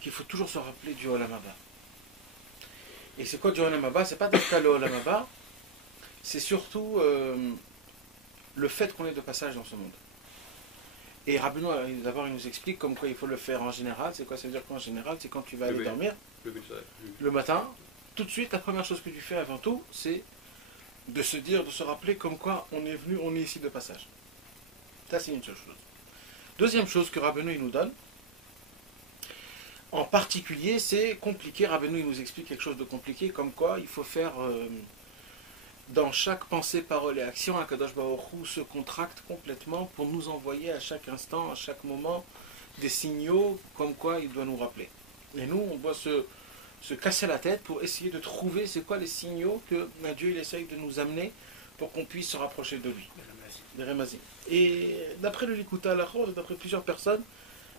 qu'il faut toujours se rappeler du Olam Haba. Et c'est quoi du Olam Haba? C'est pas d'être le Olam Haba, c'est surtout le fait qu'on est de passage dans ce monde. Et Rabbeinu, d'abord, il nous explique comme quoi il faut le faire en général. C'est quoi? Ça veut dire qu'en général, c'est quand tu vas aller dormir, le matin, tout de suite, la première chose que tu fais avant tout, c'est de se dire, de se rappeler comme quoi on est ici de passage. Ça, c'est une seule chose. Deuxième chose que Rabbeinu il nous donne, en particulier, c'est compliqué. Rabbeinu il nous explique quelque chose de compliqué, comme quoi il faut faire dans chaque pensée, parole et action, Akadosh Baruch Hu se contracte complètement pour nous envoyer à chaque instant, à chaque moment, des signaux comme quoi il doit nous rappeler. Et nous, on doit se casser la tête pour essayer de trouver c'est quoi les signaux que Dieu il essaye de nous amener pour qu'on puisse se rapprocher de lui. Les Remazim. Et d'après le Likuta Halachot, d'après plusieurs personnes,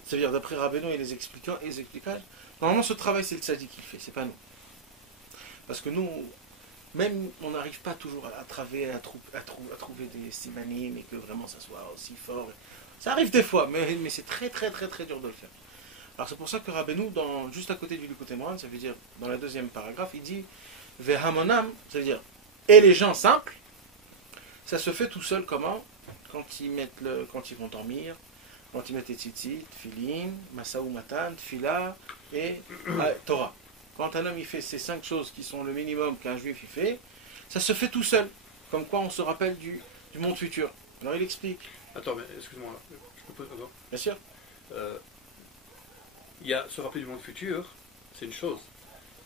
c'est-à-dire d'après Rabbeinu et les expliquants et les explicages, normalement ce travail c'est le tzaddik qui le fait, c'est pas nous. Parce que nous, même on n'arrive pas toujours à trouver des simanim et que vraiment ça soit aussi fort. Ça arrive des fois, mais c'est très très très très dur de le faire. Alors c'est pour ça que Rabbeinu, juste à côté du Likutei Moharan, ça veut dire dans la deuxième paragraphe, il dit Vehamonam, c'est-à-dire et les gens simples, ça se fait tout seul comment? Quand ils vont dormir, quand ils mettent les tzitzit, filin, masaou matan, fila et Torah. Quand un homme il fait ces 5 choses qui sont le minimum qu'un juif il fait, ça se fait tout seul. Comme quoi on se rappelle du monde futur. Alors il explique. Attends, mais excuse-moi, je peux poser. Bien sûr. Il y a se rappeler du monde futur, c'est une chose.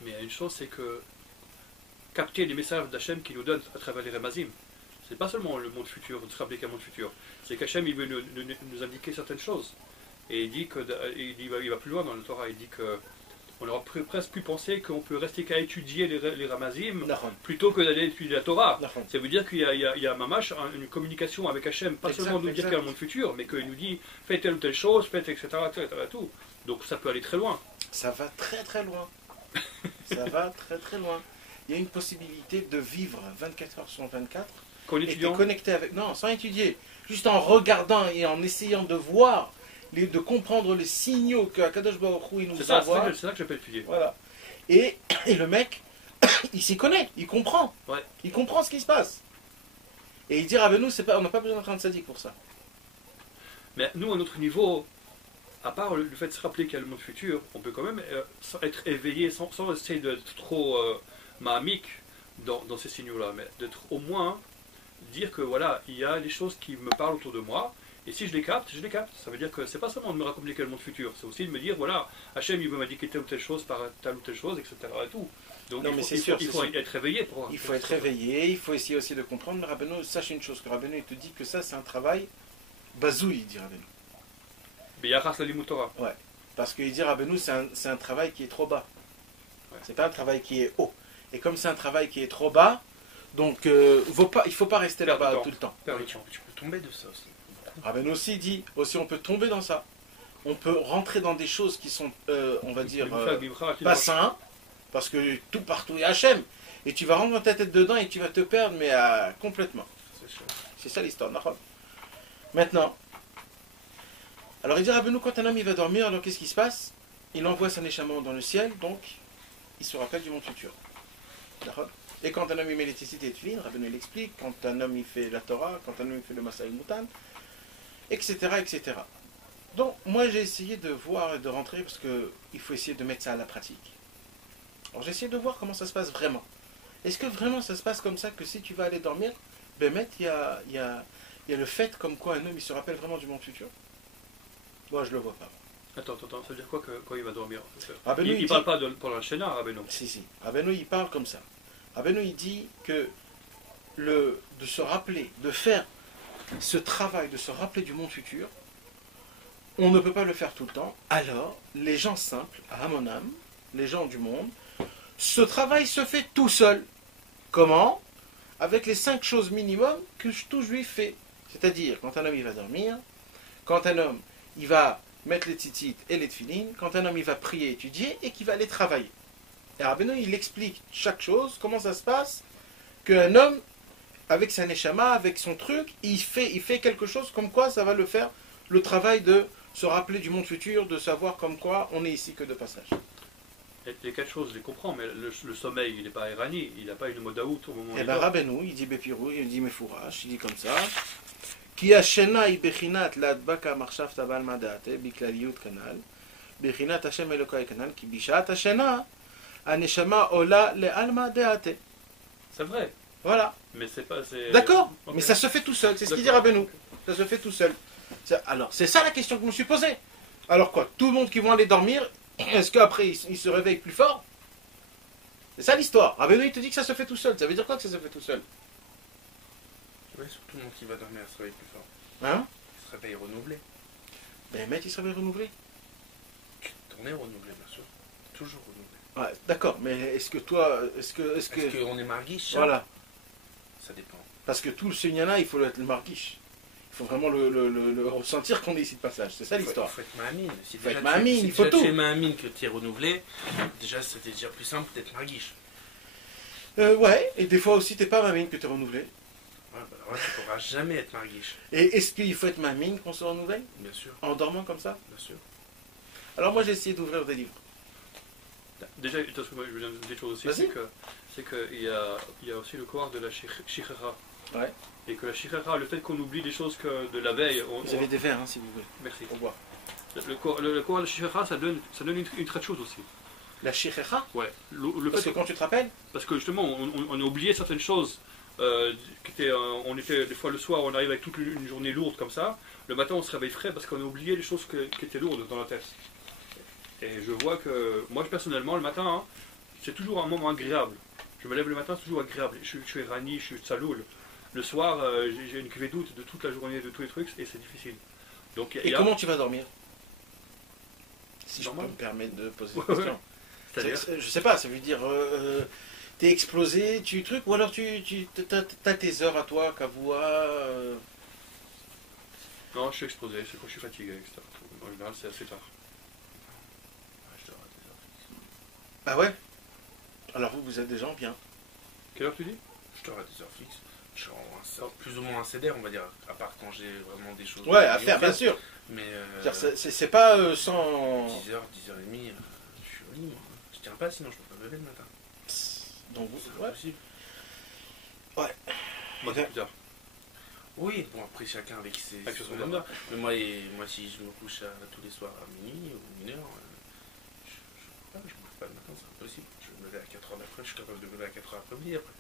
Mais il y a une chose, c'est que capter les messages d'Hachem qu'il nous donne à travers les Remazim. C'est pas seulement le monde futur, de se rappeler qu'un monde futur. C'est qu'Hachem il veut nous indiquer certaines choses. Et il dit il va plus loin dans le Torah, il dit que on aurait presque pu penser qu'on peut rester qu'à étudier les Ramazim plutôt que d'aller étudier la Torah. Ça veut dire qu'il y a mamash, une communication avec Hachem, pas seulement de nous dire qu'il y a un monde futur, mais qu'il nous dit faites telle ou telle chose, faites etc. Tout. Donc ça peut aller très loin. Ça va très très loin. Ça va très très loin. Il y a une possibilité de vivre 24 heures sur 24 et de connecter avec... Non, sans étudier. Juste en regardant et en essayant de voir, de comprendre les signaux que Akadosh Baruch Hu il nous envoie. C'est ça que j'appelle étudier. Voilà. Et le mec, il s'y connaît, il comprend. Ouais. Il comprend ce qui se passe. Et il dit, Rabbeinu, on n'a pas besoin d'être un tzaddik pour ça. Mais nous, à notre niveau, à part le fait de se rappeler qu'il y a le monde futur, on peut quand même être éveillé sans essayer d'être trop mahamique dans ces signaux-là, mais d'être au moins dire que voilà, il y a des choses qui me parlent autour de moi, et si je les capte, je les capte. Ça veut dire que c'est pas seulement de me raconter quel monde futur, c'est aussi de me dire voilà, Hachem il veut m'indiquer telle ou telle chose par telle ou telle chose, etc. Et tout. Donc non, il faut être réveillé pour. Il faut être réveillé, il faut essayer aussi de comprendre. Mais Rabbeinu, sache une chose, que Rabbeinu il te dit que ça c'est un travail bazouille, dit Rabbeinu. B'yachas l'limut Torah. Ouais, parce qu'il dit Rabbeinu c'est un travail qui est trop bas. Ouais. C'est pas un travail qui est haut. Et comme c'est un travail qui est trop bas, donc il ne faut pas rester là-bas tout le temps. Tu peux tomber de ça aussi. Rabbeinu aussi dit, on peut tomber dans ça. On peut rentrer dans des choses qui sont, on va dire, pas sains, parce que tout partout il y a Hachem. Et tu vas rentrer ta tête dedans et tu vas te perdre, mais complètement. C'est ça l'histoire. Maintenant, alors il dit Rabbeinu, quand un homme il va dormir, alors qu'est-ce qui se passe? Il envoie son échappement dans le ciel, donc il se rappelle du monde futur. Et quand un homme il met l'électricité et Tfilin, Rabbeinu il explique, quand un homme il fait la Torah, quand un homme il fait le Masaï Moutan, etc., etc. Donc moi j'ai essayé de voir et de rentrer parce qu'il faut essayer de mettre ça à la pratique. Alors j'ai essayé de voir comment ça se passe vraiment. Est-ce que vraiment ça se passe comme ça, que si tu vas aller dormir, il y a le fait comme quoi un homme il se rappelle vraiment du monde futur? Moi je le vois pas. Attends, ça veut dire quoi quand il va dormir? Rabbeinu, il ne parle pas pendant le Shena, Rabbeinu. Si. Rabbeinu il parle comme ça. Rabbeinu il dit que de se rappeler, de faire ce travail, de se rappeler du monde futur, on ne peut pas le faire tout le temps. Alors, les gens simples, à mon âme, les gens du monde, ce travail se fait tout seul. Comment? Avec les 5 choses minimum que tout juif fait. C'est-à-dire, quand un homme il va dormir, quand un homme il va mettre les tzitzit et les tfilin, quand un homme il va prier, étudier, et qu'il va aller travailler. Et Rabbeinu il explique chaque chose, comment ça se passe, qu'un homme, avec sa neshama, avec son truc, il fait quelque chose comme quoi ça va le faire, le travail de se rappeler du monde futur, de savoir comme quoi on est ici que de passage. Les quatre choses, je les comprends, mais le sommeil, il n'est pas irani, il n'a pas une modaout au moment où Et il bien dort. Rabbeinu, il dit Bepirou, il dit Mefourash, il dit comme ça. Ki hashena hi bechinat l'adbaka marshav tabal madate, biklaliyut kanal, bechinat Hashem Elokai kanal, ki bishat hashena, aneshama ola le'alma deate. C'est vrai, Voilà. mais c'est pas... D'accord, Ok. mais ça se fait tout seul, c'est ce qu'il dit D'accord. Rabbeinu. Ça se fait tout seul. Alors, c'est ça la question que je me suis posée. Alors quoi, tout le monde qui va aller dormir, est-ce qu'après il se réveille plus fort? C'est ça l'histoire. Rabbeinu il te dit que ça se fait tout seul. Ça veut dire quoi que ça se fait tout seul? Ouais, surtout le monde qui va dormir se réveille plus fort. Hein? Il se réveille renouvelé. Ben mec, il se réveille renouvelé. On est renouvelé, bien sûr. Toujours renouvelé. Ouais, d'accord, mais est-ce que toi, est-ce que... Est-ce qu'on est marguiche? Voilà, Ça dépend. parce que tout le sunyana, il faut être le marguiche. Il faut vraiment le ressentir qu'on est ici de passage. C'est ça l'histoire. Il faut être mahamine. Si Faut déjà être mahamine, si il faut déjà tout. tu es mahamine que tu es renouvelé, déjà c'était déjà plus simple d'être marguiche. Ouais, et des fois aussi, t'es pas mamine que t'es renouvelé. Ouais, bah alors là, tu pourras jamais être marguiche. Et est-ce qu'il faut être mamine qu'on se renouvelle? Bien sûr, En dormant comme ça? bien sûr. Alors moi, j'ai essayé d'ouvrir des livres. Déjà, parce que moi, je veux dire une chose aussi, Vas-y. c'est qu'il y a aussi le corps de la shichera. Ouais. Et que la shichera, le fait qu'on oublie des choses que de la veille... Vous avez des verres, hein, si vous voulez, Merci. pour boire. Le corps de la shichera, ça donne une très de choses aussi. La shichecha? Ouais. Le Parce fait que quand tu te rappelles, Parce que justement, on a oublié certaines choses. On était des fois le soir, on arrive avec toute une journée lourde comme ça. Le matin, on se réveille frais parce qu'on a oublié les choses qui étaient lourdes dans la tête. Et je vois que moi, personnellement, le matin, hein, c'est toujours un moment agréable. Je me lève le matin, c'est toujours agréable. Je suis rani, je suis tsaloul. Le soir, j'ai une cuvée doute de toute la journée, de tous les trucs, et c'est difficile. Donc, et là, comment tu vas dormir? Si je peux Normal. me permettre de poser Ouais, cette question. c'est-à-dire, Je sais pas, ça veut dire t'es explosé, tu truc, ou alors t'as tes heures à toi, Kavua. non, je suis explosé, c'est quand je suis fatigué, etc. En général, c'est assez tard. Ouais, je dors à des heures fixes. Bah ouais. Alors vous êtes des gens bien. Quelle heure tu dis? Je dors à des heures fixes. Je suis plus ou moins un CDR, on va dire, à part quand j'ai vraiment des choses. Ouais, à faire, bien sûr. Mais C'est-à-dire, c'est pas sans. 10h, 10h30, je suis au lit, moi. Je tiens pas, sinon je peux pas me lever le matin. Donc, C'est ouais. pas possible. Moi, c'est plus tard. Oui, bon, après chacun avec ses Avec son son homme. horaire. Mais moi, si je me couche tous les soirs à minuit ou 1h, je me couche pas le matin, c'est impossible. Je vais me lever à 4h d'après, je suis capable de me lever à 4h après-midi après.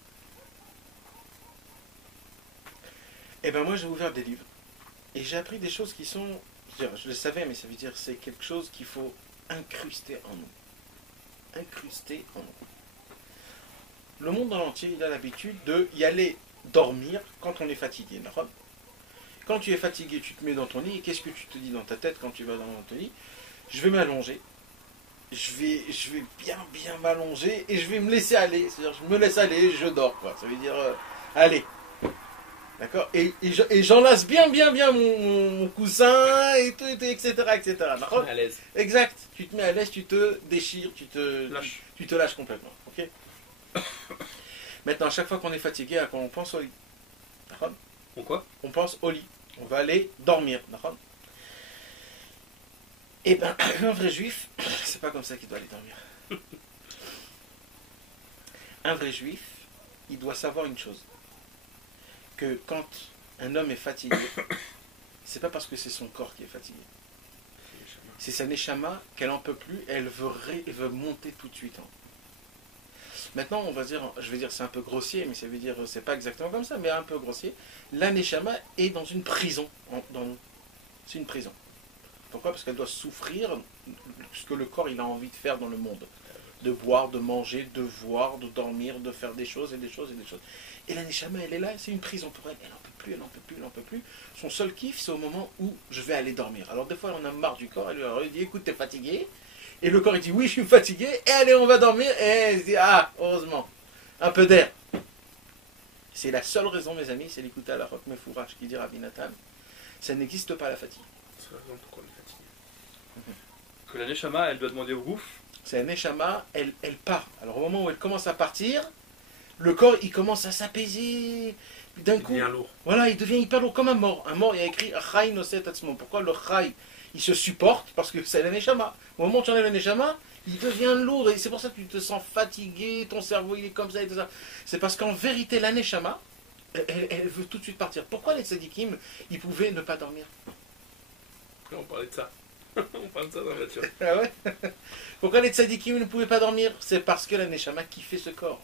Eh ben moi j'ai ouvert des livres et j'ai appris des choses qui sont, je le savais, mais ça veut dire c'est quelque chose qu'il faut incruster en nous. Incruster en nous. Le monde dans l'entier, il a l'habitude de y aller dormir quand on est fatigué. D'accord? Quand tu es fatigué, tu te mets dans ton lit et qu'est-ce que tu te dis dans ta tête quand tu vas dans ton lit? Je vais m'allonger. Je vais bien m'allonger et je vais me laisser aller. C'est-à-dire je me laisse aller, je dors quoi. Ça veut dire allez. D'accord? Et j'enlace bien mon coussin et tout, etc. D'accord? À l'aise. Exact. Tu te mets à l'aise, tu te déchires, Lâche. tu te lâches complètement. Ok? Maintenant, à chaque fois qu'on est fatigué, à quoi on pense au lit? D'accord? Pourquoi? On pense au lit. On va aller dormir. D'accord? Eh ben, un vrai juif, c'est pas comme ça qu'il doit aller dormir. Un vrai juif, il doit savoir une chose. Que quand un homme est fatigué, c'est pas parce que c'est son corps qui est fatigué. C'est sa neshama qu'elle en peut plus, elle veut monter tout de suite en. Maintenant, on va dire, je vais dire c'est un peu grossier, mais ça veut dire c'est pas exactement comme ça, mais un peu grossier. La neshama est dans une prison dans nous. C'est une prison. Pourquoi? Parce qu'elle doit souffrir ce que le corps il a envie de faire dans le monde. De boire, de manger, de voir, de dormir, de faire des choses et des choses et des choses. Et la neshama, elle est là, c'est une prison pour elle. Elle n'en peut plus, elle n'en peut plus, elle n'en peut plus. Son seul kiff, c'est au moment où je vais aller dormir. Alors des fois, on a marre du corps, elle lui dit, écoute, t'es fatigué. Et le corps, il dit, oui, je suis fatigué. Et allez, on va dormir. Et elle se dit, ah, heureusement, un peu d'air. C'est la seule raison, mes amis, c'est l'écouter à la rock mefourash qui dit Rabbi Nathan. Ça n'existe pas la fatigue. C'est la raison pourquoi on est fatigué. Que la neshama, elle doit demander au gouffre. C'est la neshama, elle part. Alors au moment où elle commence à partir, le corps, il commence à s'apaiser. Puis d'un Il coup, devient lourd. voilà, il devient hyper lourd comme un mort. Un mort, il y a écrit Chai noset atzmo. Pourquoi le Chai, il se supporte parce que c'est la Neshama. Au moment où tu enlèves la Neshama, il devient lourd et c'est pour ça que tu te sens fatigué, ton cerveau il est comme ça et tout ça. C'est parce qu'en vérité, la Neshama, elle veut tout de suite partir. Pourquoi les tzadikim, ils pouvaient ne pas dormir? On parlait de ça. On parle de ça dans la voiture. Ah ouais. Pourquoi les tzadikim ne pouvaient pas dormir? C'est parce que la Neshama kiffait ce corps.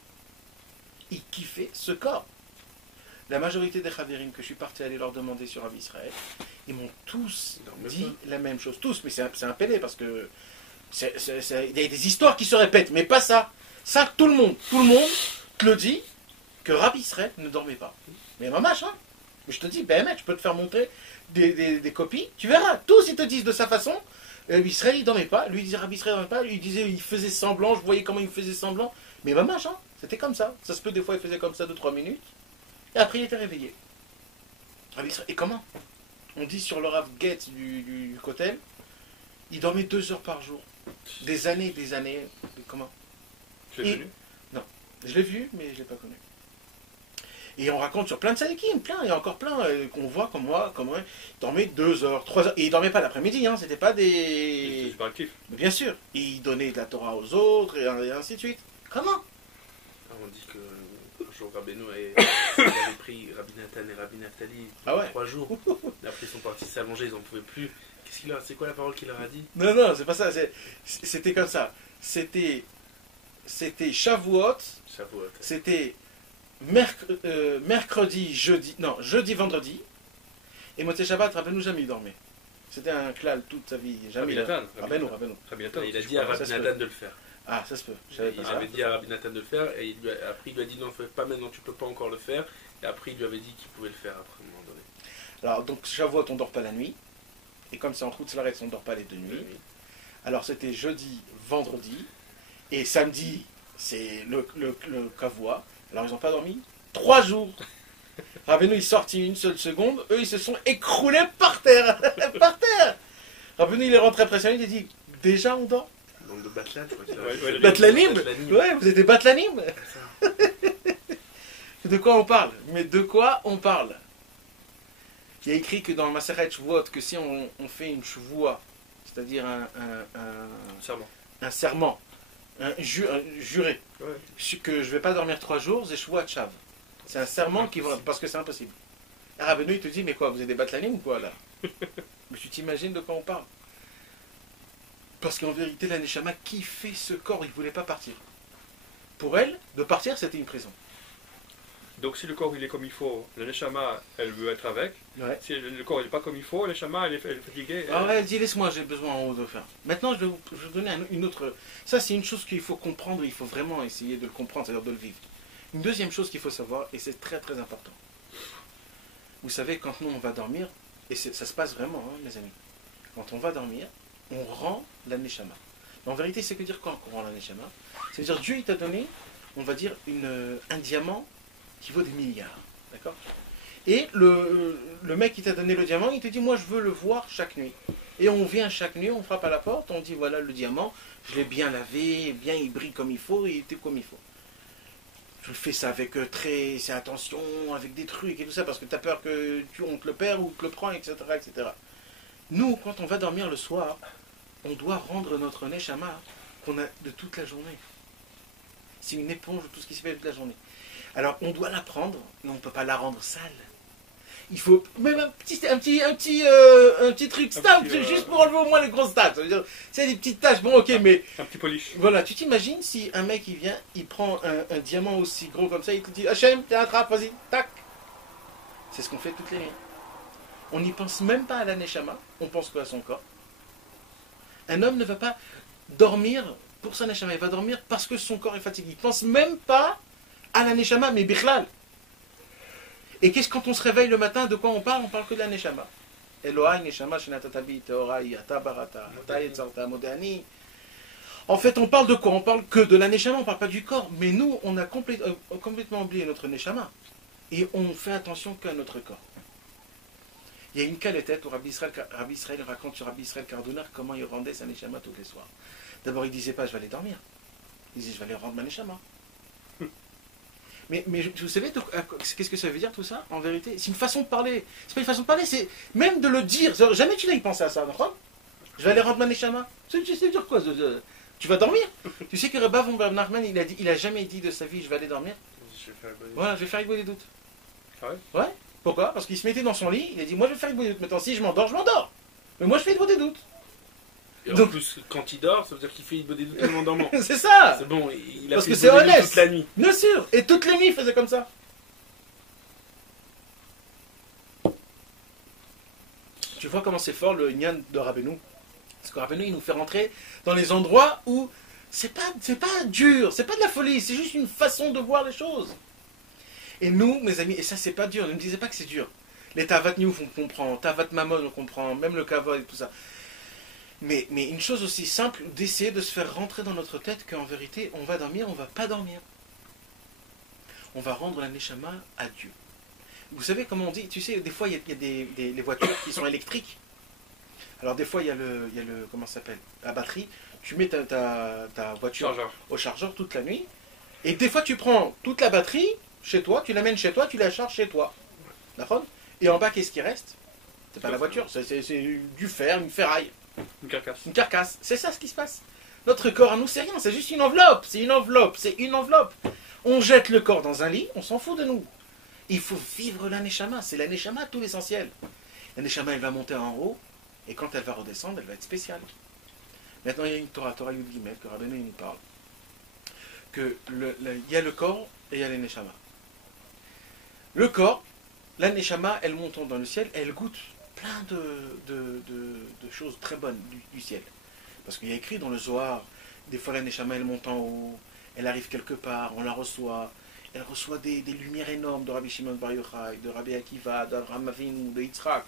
Il kiffait ce corps. La majorité des Chavirim que je suis parti aller leur demander sur Rav Israël, ils m'ont tous dit la même chose. Tous, mais c'est un pélé parce que il y a des histoires qui se répètent, mais pas ça. Ça, tout le monde te le dit que Rav Israël ne dormait pas. Mais mamache, hein. Mais je te dis, ben mec, je peux te faire montrer des copies, tu verras. Tous ils te disent de sa façon. Israël il dormait pas, lui il disait Rav Israël dormait pas, lui il disait il faisait semblant, je voyais comment il faisait semblant. Mais mamache, hein, c'était comme ça. Ça se peut des fois il faisait comme ça 2-3 minutes. Et après, il était réveillé. Et comment? On dit sur le Rav Getz du Kotel, il dormait 2 heures par jour. Des années. Comment? Tu es venu? Non. Je l'ai vu, mais je ne l'ai pas connu. Et on raconte sur plein de tzadikim, plein, il y a encore plein qu'on voit comme moi, il dormait 2 heures, 3 heures. Et il ne dormait pas l'après-midi, hein, c'était pas des... C'est super actif. Bien sûr. Et il donnait de la Torah aux autres, et ainsi de suite. Comment? On dit que un jour Rabbeinu avait pris Rabbi Nathan et Rabbi Naftali Ah ouais. 3 jours. Après ils sont partis s'allonger, ils n'en pouvaient plus. C'est quoi la parole qu'il leur a dit? Non, c'est pas ça. C'était comme ça. C'était Shavuot. Shavuot. C'était mercredi, jeudi, vendredi. Et Motzei Shabbat, Rabbeinu jamais il dormait. C'était un klal toute sa vie. Jamais. Rabbeinu. Il a dit à Rabbi Nathan de le faire. Ah, ça se peut. Il avait dit à Rabbi Nathan de le faire et après il lui a dit non, fais pas maintenant, tu peux pas encore le faire. Et après il lui avait dit qu'il pouvait le faire après à un moment donné. Alors donc Shavuot on dort pas la nuit. Et comme c'est en route Slaret, on dort pas les 2 nuits. Oui. Alors c'était jeudi, vendredi. Et samedi, c'est le Kavua. Alors ils n'ont pas dormi 3 jours. Rabbeinu il sortit une seule seconde. Eux ils se sont écroulés par terre. Par terre. Rabbeinu il est rentré impressionné. Il a dit déjà on dort. Donc de Batlan, je crois qu'il a Batlanim. Ouais, vous êtes des Batlanim. De quoi on parle? Mais de quoi on parle? Il y a écrit que dans le Maseret Shavuot que si on fait une Shavua, c'est-à-dire un serment, juré, que je ne vais pas dormir 3 jours, c'est Shavuot Shav. C'est un serment qui va, parce que c'est impossible. Et Rabbeinu il te dit mais quoi, vous êtes des Batlanim ou quoi là? Mais tu t'imagines de quoi on parle? Parce qu'en vérité, la Neshama kiffait ce corps, il ne voulait pas partir. Pour elle, de partir, c'était une prison. Donc si le corps il est comme il faut, la Neshama elle veut être avec. Ouais. Si le corps il n'est pas comme il faut, la Neshama elle est fatiguée. Ah ouais, elle dit laisse-moi, j'ai besoin en haut de faire. Maintenant, je vais vous donner une autre... Ça, c'est une chose qu'il faut comprendre, il faut vraiment essayer de le comprendre, c'est-à-dire de le vivre. Une deuxième chose qu'il faut savoir, et c'est très très important. Vous savez, quand nous on va dormir, et ça se passe vraiment, hein, mes amis, quand on va dormir, on rend la Neshama. En vérité, c'est que dire quoi qu'on rend la Neshama? C'est-à-dire Dieu il t'a donné, on va dire, un diamant qui vaut des milliards. D'accord? Et le mec qui t'a donné le diamant, il te dit, moi je veux le voir chaque nuit. Et on vient chaque nuit, on frappe à la porte, on dit, voilà le diamant, je l'ai bien lavé, bien il brille comme il faut, il était comme il faut. Je fais ça avec c'est attention, avec des trucs et tout ça, parce que tu as peur qu'on te le perd ou te le prend, etc., etc. Nous, quand on va dormir le soir, on doit rendre notre Neshama qu'on a de toute la journée. C'est une éponge de tout ce qui s'est fait toute la journée. Alors, on doit la prendre, mais on ne peut pas la rendre sale. Il faut même un petit truc stable, juste pour enlever au moins les grosses taches. C'est des petites taches, bon ok, mais... Un petit polish. Voilà, tu t'imagines si un mec il vient, il prend un diamant aussi gros comme ça, il te dit, Hachem, t'es attrape, vas-y, tac. C'est ce qu'on fait toutes les nuits. On n'y pense même pas à la Neshama, on pense qu'à son corps. Un homme ne va pas dormir pour sa Neshama, il va dormir parce que son corps est fatigué. Il ne pense même pas à la Neshama, mais bichlal. Et quand on se réveille le matin, de quoi on parle? On parle que de la Neshama. Elohai, Neshama, Shenatatabi, Teorai, Atabarata, Atayetzarta, Modani. En fait, on parle de quoi? On parle que de la Neshama, on ne parle pas du corps. Mais nous, on a complètement oublié notre Neshama. Et on fait attention qu'à notre corps. Il y a une caletette où Rabbi Israël raconte sur Rabbi Israël Kardunar comment il rendait sa Neshama tous les soirs. D'abord, il ne disait pas je vais aller dormir. Il disait je vais aller rendre ma Neshama. Mais vous savez qu'est-ce que ça veut dire tout ça? En vérité, c'est une façon de parler. C'est pas une façon de parler, c'est même de le dire. Jamais tu n'as y pensé à ça, d'accord? Je vais aller rendre ma Neshama. Tu sais dire quoi tu vas dormir. Tu sais que Rabba von Nachman, il a jamais dit de sa vie, je vais aller dormir. Voilà, je vais faire Igbo doutes. Ah ouais? Ouais. Pourquoi? Parce qu'il se mettait dans son lit, il a dit, moi je vais faire Igbo doutes. Maintenant, si je m'endors, je m'endors. Mais moi je fais Igbo doutes. Et Donc- en plus, quand il dort, ça veut dire qu'il fait une bonne doutes en dormant. C'est ça. C'est bon, il a Parce fait que une c'est bonne doutes honnête. toute la nuit. Bien sûr. Et toutes les nuits, il faisait comme ça. Tu vois comment c'est fort le Nyan de Rabbeinu. Parce que Rabbeinu, il nous fait rentrer dans les endroits où c'est pas dur, c'est pas de la folie, c'est juste une façon de voir les choses. Et nous, mes amis, et ça c'est pas dur, ne me disez pas que c'est dur. Les Tavat Niouf, on comprend, Tavat Mamon, on comprend, même le Kavod et tout ça. Mais une chose aussi simple, d'essayer de se faire rentrer dans notre tête qu'en vérité, on va dormir, on va pas dormir. On va rendre la Neshama à Dieu. Vous savez comment on dit? Tu sais, des fois, il y a les voitures qui sont électriques. Alors, des fois, il y a le comment ça s'appelle? La batterie. Tu mets ta voiture Chargeur. au chargeur toute la nuit. Et des fois, tu prends toute la batterie chez toi, tu l'amènes chez toi, tu la charges chez toi. D'accord? Et en bas, qu'est-ce qui reste? C'est pas la voiture, c'est du fer, une ferraille, Une carcasse. une carcasse. C'est ça ce qui se passe. Notre corps à nous, c'est rien, c'est juste une enveloppe. C'est une enveloppe, c'est une enveloppe. On jette le corps dans un lit, on s'en fout de nous. Il faut vivre la Neshama, c'est la Neshama tout l'essentiel. La Neshama, elle va monter en haut, et quand elle va redescendre, elle va être spéciale. Maintenant, il y a une Torah Yud Gimel, que Rabbeinu nous parle. Que il y a le corps et il y a les Neshama. Le corps, la Neshama, elle monte dans le ciel, et elle goûte plein de choses très bonnes du ciel. Parce qu'il y a écrit dans le Zohar, des fois la Neshama, elle monte en haut, elle arrive quelque part, on la reçoit. Elle reçoit des lumières énormes de Rabbi Shimon Bar Yochai, de Rabbi Akiva, d'Abraham Avinu, de Yitzhak.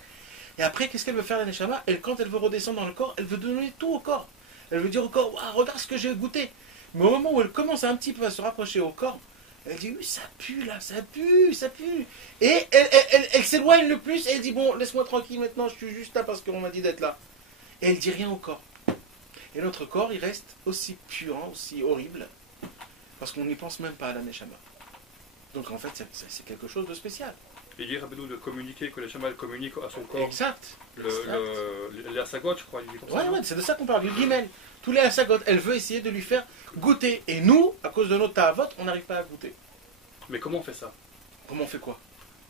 Et après, qu'est-ce qu'elle veut faire la Neshama? Quand elle veut redescendre dans le corps, elle veut donner tout au corps. Elle veut dire au corps, waouh, regarde ce que j'ai goûté. Mais au moment où elle commence un petit peu à se rapprocher au corps, elle dit, oui, ça pue là, ça pue, ça pue. Et elle s'éloigne le plus et elle dit, bon, laisse-moi tranquille maintenant, je suis juste là parce qu'on m'a dit d'être là. Et elle dit rien au corps. Et notre corps, il reste aussi puant, aussi horrible, parce qu'on n'y pense même pas à la Neshama. Donc en fait, c'est quelque chose de spécial. Il dit Rabbeinu de communiquer, que la Neshama elle communique à son corps. Exact. Les Asagot, je crois, il dit comme ça. Ouais, c'est de ça qu'on parle, du Gimel. Tous les Asagot, elle veut essayer de lui faire goûter. Et nous, à cause de notre Ta'avot, on n'arrive pas à goûter. Mais comment on fait ça? Comment on fait quoi?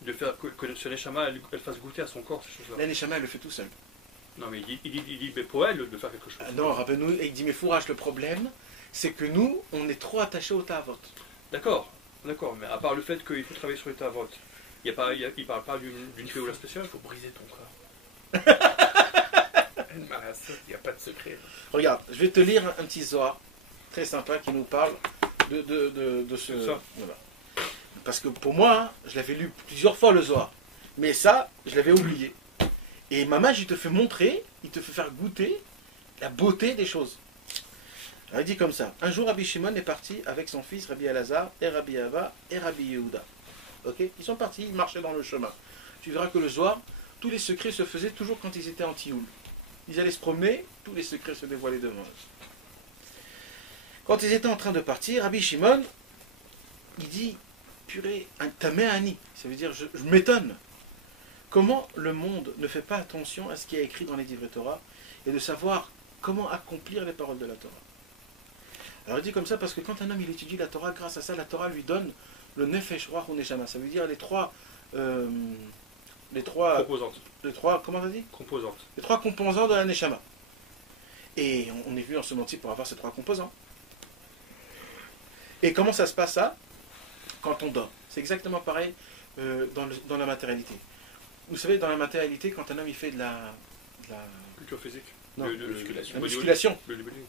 De faire que ce Neshama elle fasse goûter à son corps ces choses-là. La Neshama, elle le fait tout seul. Non, mais il dit mais pour elle de faire quelque chose. Ah non, Rabbeinu, il dit, mais fourrage, le problème, c'est que nous, on est trop attachés au Ta'avot. D'accord, mais à part le fait qu'il faut travailler sur les Ta'avot, il ne parle pas d'une féoula spéciale. Il faut briser ton corps. Il n'y a pas de secret. Regarde, je vais te lire un petit Zohar très sympa qui nous parle de ce... Ça. Voilà. Parce que pour moi, hein, je l'avais lu plusieurs fois le Zohar. Mais ça, je l'avais oublié. Et Mamaj, il te fait montrer, il te fait faire goûter la beauté des choses. Alors, il dit comme ça. Un jour, Rabbi Shimon est parti avec son fils, Rabbi Elazar, et Rabbi Ava, et Rabbi Yehuda. Ok? Ils sont partis, ils marchaient dans le chemin. Tu verras que le Zohar, tous les secrets se faisaient toujours quand ils étaient en tioul. Ils allaient se promener, tous les secrets se dévoilaient devant eux. Quand ils étaient en train de partir, Rabbi Shimon, il dit, purée, tamé ani, ça veut dire, je m'étonne. Comment le monde ne fait pas attention à ce qui est écrit dans les Divrei Torah et de savoir comment accomplir les paroles de la Torah. Alors il dit comme ça parce que quand un homme il étudie la Torah, grâce à ça, la Torah lui donne le Nefesh Ruach Uneshama. Ça veut dire les trois Composante. comment on dit? Composante. Les trois composants de la Neshama. Et on est venu en ce moment pour avoir ces trois composants. Et comment ça se passe ça? Quand on dort. C'est exactement pareil dans la matérialité. Vous savez, dans la matérialité, quand un homme il fait de la Culture physique. Non, musculation. la musculation. Le bodybuilding.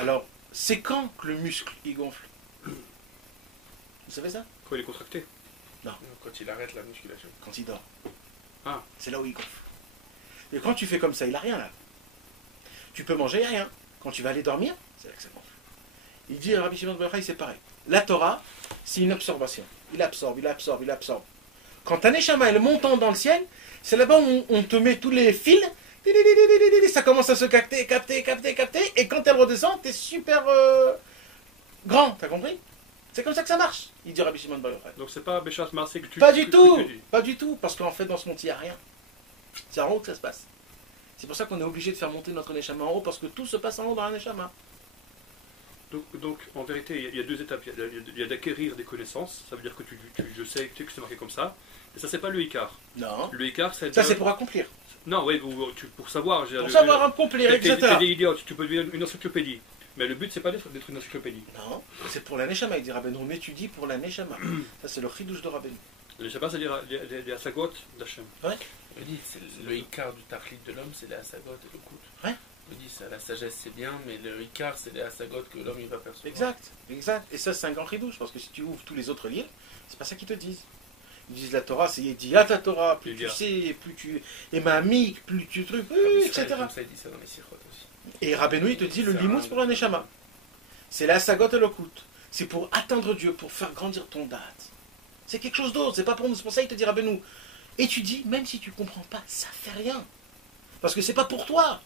Alors, c'est quand que le muscle il gonfle? Vous savez ça? Quand il est contracté. Quand il arrête la musculation. Quand il dort. Ah. C'est là où il gonfle. Et quand tu fais comme ça, il n'a rien là. Tu peux manger, il n'y a rien. Quand tu vas aller dormir, c'est là que ça gonfle. Il dit, Rabbi Shimon Bar Yochai, c'est pareil. La Torah, c'est une absorption. Il absorbe. Quand ta Neshama elle montant dans le ciel, c'est là-bas où on te met tous les fils, ça commence à se capter, et quand elle redescend, t'es super grand, t'as compris? C'est comme ça que ça marche, il dit Rabbi Shimon Bar Yochai. Donc c'est pas Béchat Marsé que tu Pas du tout, que tu dis. pas du tout, parce qu'en fait dans ce monde il n'y a rien. C'est en haut que ça se passe. C'est pour ça qu'on est obligé de faire monter notre Neshama en haut, parce que tout se passe en haut dans la Neshama. Donc, en vérité, il y a deux étapes. Il y a d'acquérir des connaissances, ça veut dire que je sais que c'est marqué comme ça, et ça, c'est pas le Icar. Non. Le Icar, c'est... Ça, c'est pour accomplir. Non, oui, pour savoir. Pour savoir accomplir, etc. T'es des idiots, tu peux devenir une encyclopédie. Mais le but, c'est pas d'être une encyclopédie. Non, c'est pour la Neshama, il dit Rabbeinu, on étudie pour la Neshama. Ça, c'est le chidouche de Rabbeinu. Le Shabbat, c'est-à-dire les Asagot d'Hachem. Ouais. Il dit, c'est le Icar du Tachlit de l'homme, c'est les Asagot et le Kout. Ouais. Il dit, ça, la sagesse c'est bien, mais le Icar, c'est les Asagot que l'homme il va percevoir. Exact, exact. Et ça, c'est un grand chidouche, parce que si tu ouvres tous les autres livres, c'est pas ça qu'ils te disent. Ils disent la Torah, c'est Yediat la Torah, plus tu sais, plus tu es mamique, plus tu trucs, etc. Comme ça, il dit ça dans les Sichot aussi. Et Rabbeinu, il te dit le limous pour la Neshama. C'est la Sagot et le Kout. C'est pour atteindre Dieu, pour faire grandir ton date. C'est quelque chose d'autre, c'est pas pour nous. C'est pour ça qu'il te dit Rabbeinu, étudie, même si tu comprends pas, ça fait rien. Parce que c'est pas pour toi,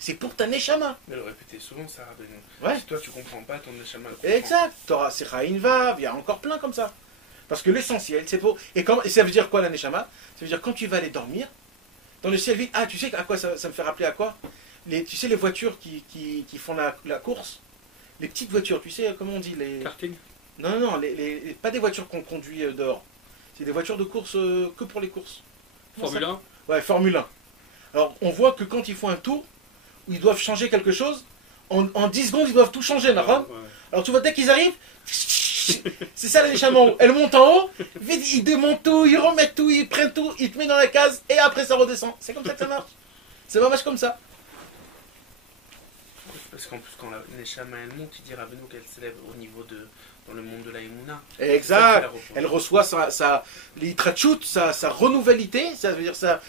c'est pour ta Neshama. Mais le répéter souvent, ça, Rabbeinu. Ouais. Si toi tu comprends pas, ton Neshama le comprend. Exact. Torah, c'est Vav, il y a encore plein comme ça. Parce que l'essentiel, c'est pour. Et ça veut dire quoi la Neshama? Ça veut dire quand tu vas aller dormir, dans le ciel vide, ah, tu sais à quoi ça me fait rappeler à quoi? Tu sais les voitures qui font la course, les petites voitures, tu sais comment on dit les. Karting. Non, pas des voitures qu'on conduit dehors. C'est des voitures de course que pour les courses. Formule 1. Ouais, Formule 1. Alors, on voit que quand ils font un tour, où ils doivent changer quelque chose, en 10 secondes, ils doivent tout changer, d'accord? Ouais. Alors, tu vois, dès qu'ils arrivent, c'est ça la Neshama en haut. Elle monte en haut, ils démontent tout, ils remettent tout, ils prennent tout, ils te mettent dans la case, et après ça redescend. C'est comme ça que ça marche. C'est pas mal comme ça. Parce qu'en plus, quand la Neshama elle monte, il dit Rabbeinu qu'elle s'élève au niveau dans le monde de la Emouna. Exact. Elle reçoit sa renouvelité, ça veut dire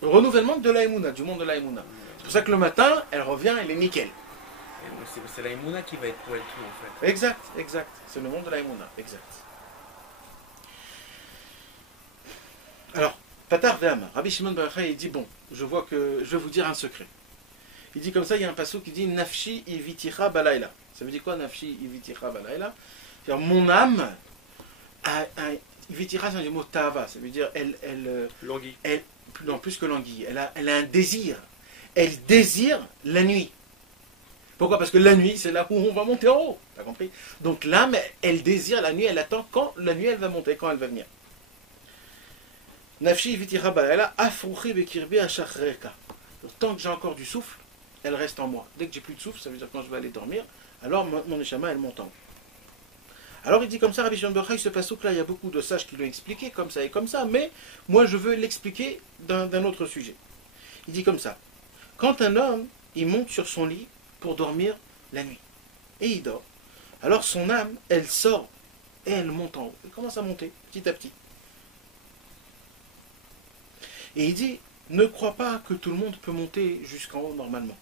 renouvellement de la Emouna, du monde de la Emouna. C'est pour ça que le matin, elle revient, elle est nickel. C'est la Emouna qui va être pour elle tout en fait. Exact. C'est le monde de la Emouna, exact. Alors, Patar Ve'ama, Rabbi Shimon Bar Yochai, il dit bon, je vais vous dire un secret. Il dit comme ça, il y a un passage qui dit Nafshi iviticha balayla. Ça veut dire quoi Nafshi iviticha balayla? C'est-à-dire mon âme, iviticha c'est un mot tava, ça veut dire Languille. Non, plus que languille, elle a un désir. Elle désire la nuit. Pourquoi? Parce que la nuit, c'est là où on va monter en haut. T'as compris? Donc l'âme, elle désire la nuit, elle attend quand la nuit elle va monter, quand elle va venir. Nafshi iviticha balayla, afrouchi bekirbi ashachreka. Tant que j'ai encore du souffle, elle reste en moi. Dès que j'ai plus de souffle, ça veut dire quand je vais aller dormir, alors mon Neshama, elle monte en haut. Alors il dit comme ça, Rabbi Shimon Bar Yochai, ce passouk là, il y a beaucoup de sages qui l'ont expliqué comme ça et comme ça, mais moi je veux l'expliquer d'un autre sujet. Il dit comme ça, quand un homme, il monte sur son lit pour dormir la nuit, et il dort, alors son âme, elle sort et elle monte en haut. Elle commence à monter petit à petit. Et il dit, ne crois pas que tout le monde peut monter jusqu'en haut normalement.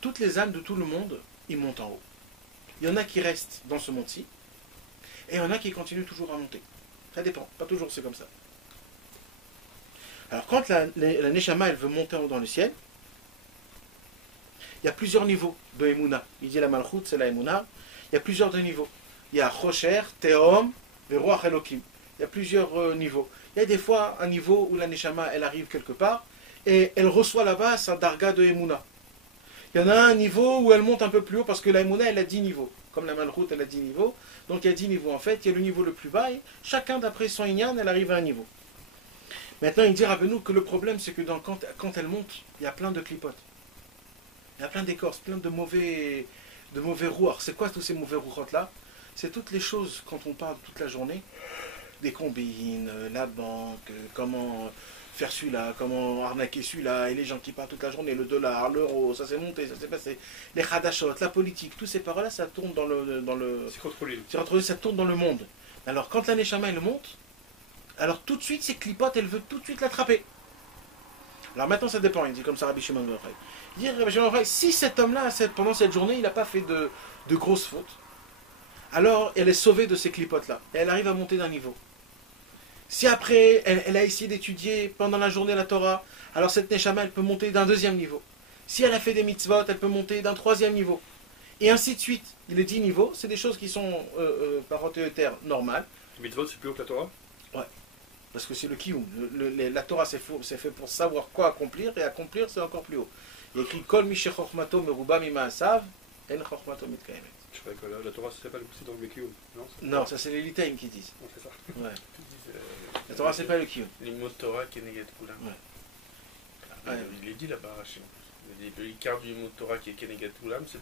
Toutes les âmes de tout le monde, ils montent en haut. Il y en a qui restent dans ce monde-ci, et il y en a qui continuent toujours à monter. Ça dépend, pas toujours c'est comme ça. Alors quand la Neshama, elle veut monter en haut dans le ciel, il y a plusieurs niveaux de Emouna. Il dit la Malchut, c'est la Emouna. Il y a plusieurs niveaux. Il y a Chosher, Tehom, Veruach Elokim. Il y a plusieurs niveaux. Il y a des fois un niveau où la Neshama, elle arrive quelque part, et elle reçoit là-bas sa darga de Emouna. Il y en a un niveau où elle monte un peu plus haut parce que la Emouna, elle a 10 niveaux. Comme la Malchut, elle a 10 niveaux. Donc il y a 10 niveaux en fait. Il y a le niveau le plus bas et chacun d'après son Inyan, elle arrive à un niveau. Maintenant, il dit Rabbeinu que le problème, c'est que quand elle monte, il y a plein de clipotes. Il y a plein d'écorces, plein de mauvais rouards. C'est quoi tous ces mauvais rouards là? C'est toutes les choses quand on parle toute la journée. Des combines, la banque, comment faire celui-là, comment arnaquer celui-là, et les gens qui parlent toute la journée, le dollar, l'euro, ça s'est monté, ça s'est passé, les khadashot, la politique, toutes ces paroles-là, ça tourne dans le C'est contrôlé. ça tourne dans le monde. Alors quand la Neshama, elle monte, alors tout de suite, ces clipotes, elle veut tout de suite l'attraper. Alors maintenant, ça dépend, il dit comme ça Rabbi Shimon Bar Yochai. Il dit Rabbi Shimon Bar Yochai, si cet homme-là, pendant cette journée, il n'a pas fait de grosses fautes, alors elle est sauvée de ces clipotes-là, et elle arrive à monter d'un niveau. Si après, elle a essayé d'étudier pendant la journée la Torah, alors cette Neshama, elle peut monter d'un deuxième niveau. Si elle a fait des mitzvot, elle peut monter d'un troisième niveau. Et ainsi de suite. Les 10 niveaux, c'est des choses qui sont, par terre, normales. Les mitzvot, c'est plus haut que la Torah? Parce que c'est le kiyum. La Torah, c'est fait pour savoir quoi accomplir, et accomplir, c'est encore plus haut. Il y a écrit Kol mi shechokmato meruba mima asav, en chokmato mitkayemet. Je croyais que la Torah, c'est pas aussi dans le Kiyum. Non, Non, ça c'est les litaïm qui disent. Non, c'est ça. Ouais. La Torah, c'est pas le kiyum. Les mots de Torah qui est négatif. Ouais. Il est dit là-bas, Rachid. L'écart du mot de Torah qui est Kenegat Oulam, c'est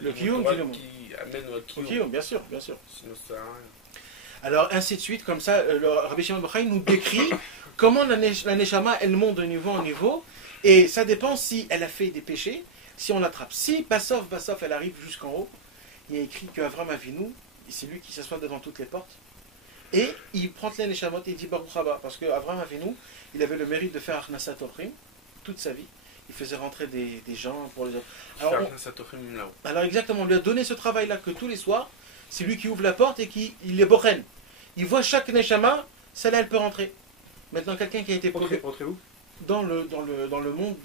Le kiyum, dis le mot. qui amène au Le kiyum. kiyum, bien sûr, bien sûr. Sinon, ça sert à rien. Alors, ainsi de suite, comme ça, le Rabbi Shimon Bar Yochai nous décrit comment la Neshama, elle monte de niveau en niveau, et ça dépend si elle a fait des péchés, si on l'attrape. Si Bassof, elle arrive jusqu'en haut, il y a écrit qu'Avram Avinu, c'est lui qui s'assoit devant toutes les portes, et il prend les Neshamot et il dit Baruch Haba, parce qu'Avram Avinu, il avait le mérite de faire Achnasat Ochrim toute sa vie. Il faisait rentrer des gens pour les autres. Alors exactement, on lui a donné ce travail-là que tous les soirs, c'est lui qui ouvre la porte et qui il les bochen. Il voit chaque neshama, celle-là elle peut rentrer. Maintenant quelqu'un qui a été Rentrez où? dans le monde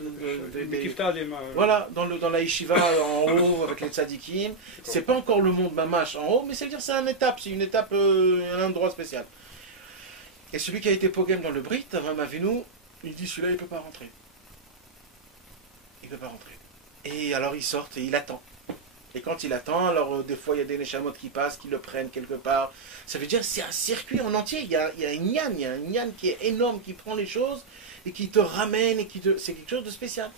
Voilà. voilà, dans la yeshiva en haut avec les tzadikim, c'est pas encore le monde mamash en haut, mais ça veut dire c'est une étape, un endroit spécial. Et celui qui a été pogem dans le Brit, Avram Avinu, il dit celui-là il peut pas rentrer. Il peut pas rentrer. Et alors il sort et il attend. Et quand il attend, alors des fois il y a des neshamot qui passent, qui le prennent quelque part. Ça veut dire c'est un circuit en entier. Il y a un nyan qui est énorme, qui prend les choses et qui te ramène et c'est quelque chose de spécial.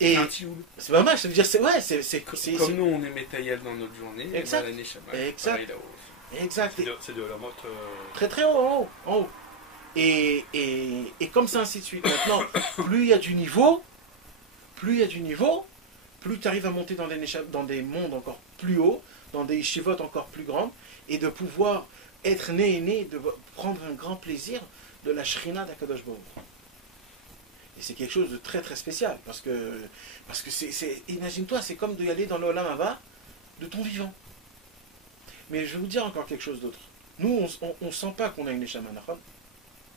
Et c'est pas mal. Ça veut dire c'est comme nous on est métaïel dans notre journée. Exact. Et neshama, Exact. Exact. C'est de la motte. Très très haut, en haut. Et comme ça ainsi de suite. Maintenant, plus il y a du niveau, plus tu arrives à monter dans des mondes encore plus hauts, dans des yeshivot encore plus grandes, et de pouvoir être né, de prendre un grand plaisir de la Shrina d'Akadosh Baruch Hu. Et c'est quelque chose de très très spécial, parce que imagine-toi, c'est comme d'y aller dans le Olam Haba de ton vivant. Mais je vais vous dire encore quelque chose d'autre. Nous, on ne sent pas qu'on a une Neshama,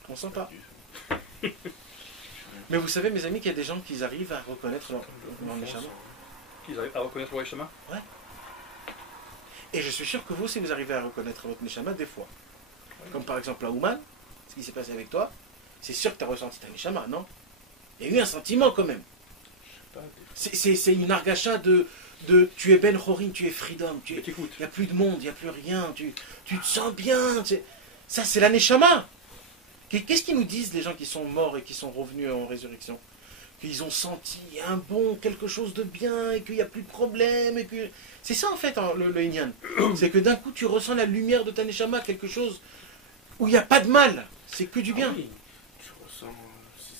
on ne sent pas. Mais vous savez, mes amis, qu'il y a des gens qui arrivent à reconnaître leur Neshama. Ils arrivent à reconnaître leur Neshama? Ouais. Et je suis sûr que vous aussi, vous arrivez à reconnaître votre Neshama des fois. Ouais. Comme par exemple à Ouman, ce qui s'est passé avec toi, c'est sûr que tu as ressenti ta Neshama, non? Il y a eu un sentiment quand même. C'est une argacha de tu es Ben Chorin, tu es freedom, il n'y a plus de monde, il n'y a plus rien, tu te sens bien. Ça, c'est la Neshama. Qu'est-ce qu'ils nous disent les gens qui sont morts et qui sont revenus en résurrection? Qu'ils ont senti quelque chose de bien, et qu'il n'y a plus de problème, et que... C'est ça en fait le Inyan. C'est que d'un coup tu ressens la lumière de ta Neshama, quelque chose où il n'y a pas de mal, c'est que du bien. Ah oui. Tu ressens,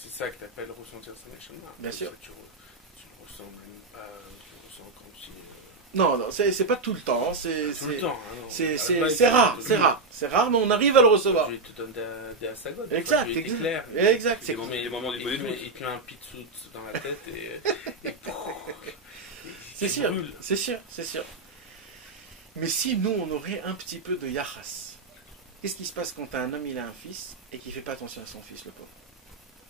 c'est ça que tu appelles ressentir sa Neshama. Bien sûr. Tu le ressens même pas, tu ressens comme si... Non, c'est pas tout le temps, tout le temps. Hein, c'est rare, mais on arrive à le recevoir. Il te donne des asagotes. Exact. C'est les moments du il te met un pitsout dans la tête et c'est sûr. Mais si nous, on aurait un petit peu de yachas, qu'est-ce qui se passe quand un homme il a un fils et qu'il ne fait pas attention à son fils, le pauvre?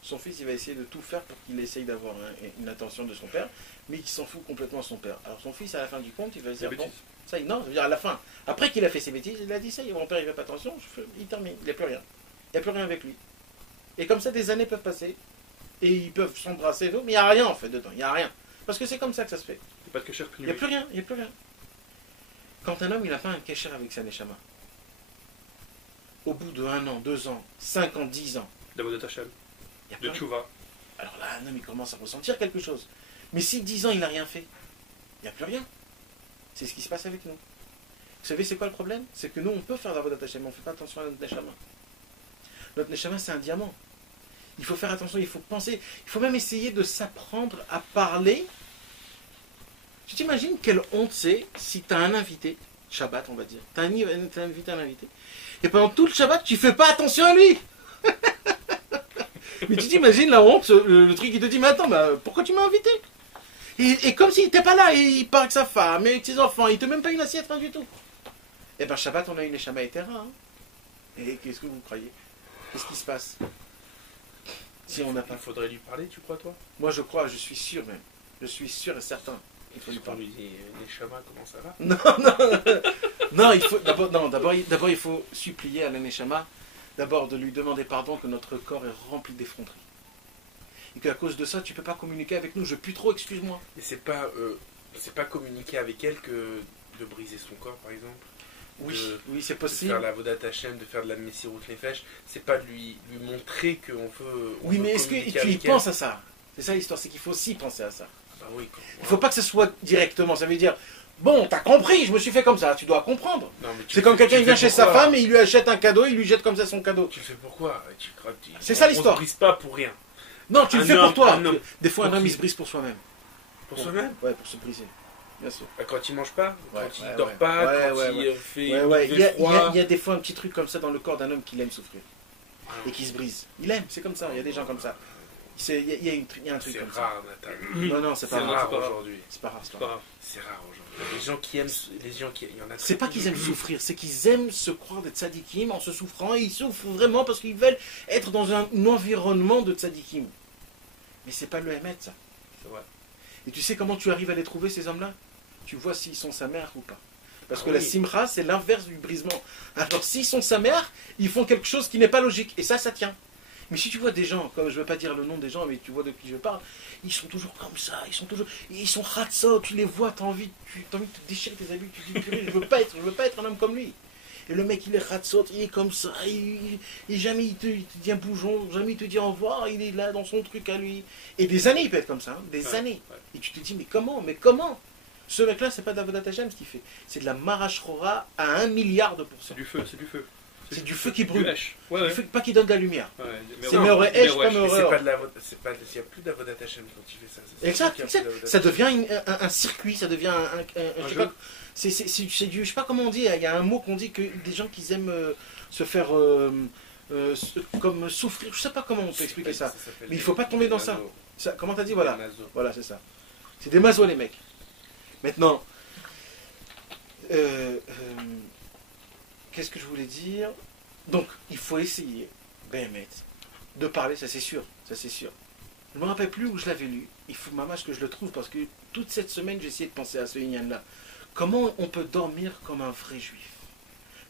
Son fils, il va essayer de tout faire pour qu'il essaye d'avoir une attention de son père, mais il s'en fout complètement de son père. Alors son fils, à la fin du compte, il va se dire, bon, ça veut dire à la fin, après qu'il a fait ses bêtises, il a dit ça, mon père il ne fait pas attention, il termine, il n'y a plus rien. Il n'y a plus rien avec lui. Et comme ça, des années peuvent passer, et ils peuvent s'embrasser, mais il n'y a rien en fait dedans, il n'y a rien. Parce que c'est comme ça que ça se fait. Il n'y a plus rien. Quand un homme, il n'a pas un kécher avec sa neshama, au bout de 1 an, 2 ans, 5 ans, 10 ans, d'Avodat Hashem, de Tchouva. Alors là, un homme, il commence à ressentir quelque chose. Mais si 10 ans, il n'a rien fait, il n'y a plus rien. C'est ce qui se passe avec nous. Vous savez, c'est quoi le problème? C'est que nous, on peut faire d'Avodat Hashem, mais on ne fait pas attention à notre neshama. Notre neshama, c'est un diamant. Il faut faire attention, il faut penser, il faut même essayer de s'apprendre à parler. Tu t'imagines quelle honte c'est si tu as un invité, Shabbat on va dire, tu as invité un invité, et pendant tout le Shabbat, tu ne fais pas attention à lui. Mais tu t'imagines la honte, le truc qui te dit, mais attends, pourquoi tu m'as invité? Et comme s'il n'était pas là, et il part avec sa femme, et avec ses enfants, il ne te met même pas une assiette, rien du tout. Et bien Shabbat, on a une Neshama Etera. Hein. Et qu'est-ce que vous croyez? Qu'est-ce qui se passe si on n'a pas? Il faudrait lui parler, tu crois, toi? Moi, je crois, je suis sûr même. Je suis sûr et certain. Il faut lui parler. Neshama, comment ça va? Non, il faut d'abord il faut supplier à l'Aneshama, d'abord de lui demander pardon que notre corps est rempli d'effronteries. Et qu'à cause de ça, tu peux pas communiquer avec nous. Je pue trop, excuse-moi. Et c'est pas communiquer avec elle que de briser son corps, par exemple. Oui, oui, c'est De possible. faire la Vodat Hashem, de faire de la Messirut Nefesh. C'est pas de lui montrer qu'on veut. Oui, mais est-ce que tu y penses à ça? C'est ça l'histoire, c'est qu'il faut aussi penser à ça. Bah oui, Il faut pas que ce soit directement. Ça veut dire, bon, t'as compris, je me suis fait comme ça. Tu dois comprendre. Non, mais C'est comme quelqu'un qui vient chez sa pourquoi femme et il lui achète un cadeau, il lui jette comme ça son cadeau. Tu le fais pourquoi? C'est ça l'histoire. On se brise pas pour rien. Non, tu le Un fais pour homme, toi. un homme. Des fois, un Pour homme, qui? il se brise pour soi-même. Pour soi-même? Ouais, pour se briser. Bien sûr. Quand il mange pas, quand Ouais, il ouais, dort ouais. pas, Ouais, quand ouais, il fait Ouais, il fait froid. il y a des fois un petit truc comme ça dans le corps d'un homme qui aime souffrir Ah. et qui se brise. Il aime, c'est comme ça. Il y a des gens comme ça. Il y a un truc C'est comme ça. rare, Nathan. Non, c'est C'est pas rare. rare pas grave. aujourd'hui. C'est pas rare, c'est C'est pas pas rare. grave. C'est rare aujourd'hui. Les gens qui, il y en a. C'est pas très qu'ils peu. aiment souffrir, c'est qu'ils aiment se croire des tzadikim en se souffrant. Et ils souffrent vraiment parce qu'ils veulent être dans un environnement de tzadikim. Mais c'est pas le Hémet, ça. C'est vrai. Et tu sais comment tu arrives à les trouver, ces hommes-là? Tu vois s'ils sont sa mère ou pas. Parce Ah que oui. la simra, c'est l'inverse du brisement. Alors s'ils sont sa mère, ils font quelque chose qui n'est pas logique. Et ça tient. Mais si tu vois des gens, comme je ne veux pas dire le nom des gens, mais tu vois de qui je parle, ils sont toujours comme ça, ils sont ratsot, tu les vois, tu as envie de te déchirer tes habits, tu te dis, purée, je veux pas être un homme comme lui. Et le mec, il est ratsot, il est comme ça, et jamais il te dit un bougeon, jamais il te dit au revoir, il est là dans son truc à lui. Et des années, il peut être comme ça, hein, des Ouais, années. ouais. Et tu te dis, mais comment ce mec-là, c'est pas d'Avodat Hashem ce qu'il fait. C'est de la Marachrora à 1 milliard de pourcents. C'est du feu, c'est du feu. C'est du feu qui Du brûle. Hesh. Ouais, Du ouais. feu, pas qui donne de la lumière. Ouais, C'est ouais. Meoré Mais Esh, ouais, pas Mais Meoré c'est Or. pas de la c'est pas il y a plus d'Avodat Hashem quand il fait ça. C'est Exact, sûr qu'il y a exact. plus d'Avodat Ça Hashem. devient un circuit, ça devient je sais jeu. pas, c'est du, je sais pas comment on dit, il y a un mot qu'on dit que des gens qui aiment se faire comme souffrir, je sais pas comment on peut expliquer ça. s'appelle Mais il faut pas tomber dans ça. Nazo. Ça, comment t'as dit, voilà. Nazo. Voilà, c'est ça. C'est des mazos, les mecs. Maintenant, qu'est-ce que je voulais dire? Donc, il faut essayer, Béhémet, de parler, ça c'est sûr, ça c'est sûr. Je ne me rappelle plus où je l'avais lu. Il faut mamache que je le trouve parce que toute cette semaine, j'ai essayé de penser à ce Inyan-là. Comment on peut dormir comme un vrai juif?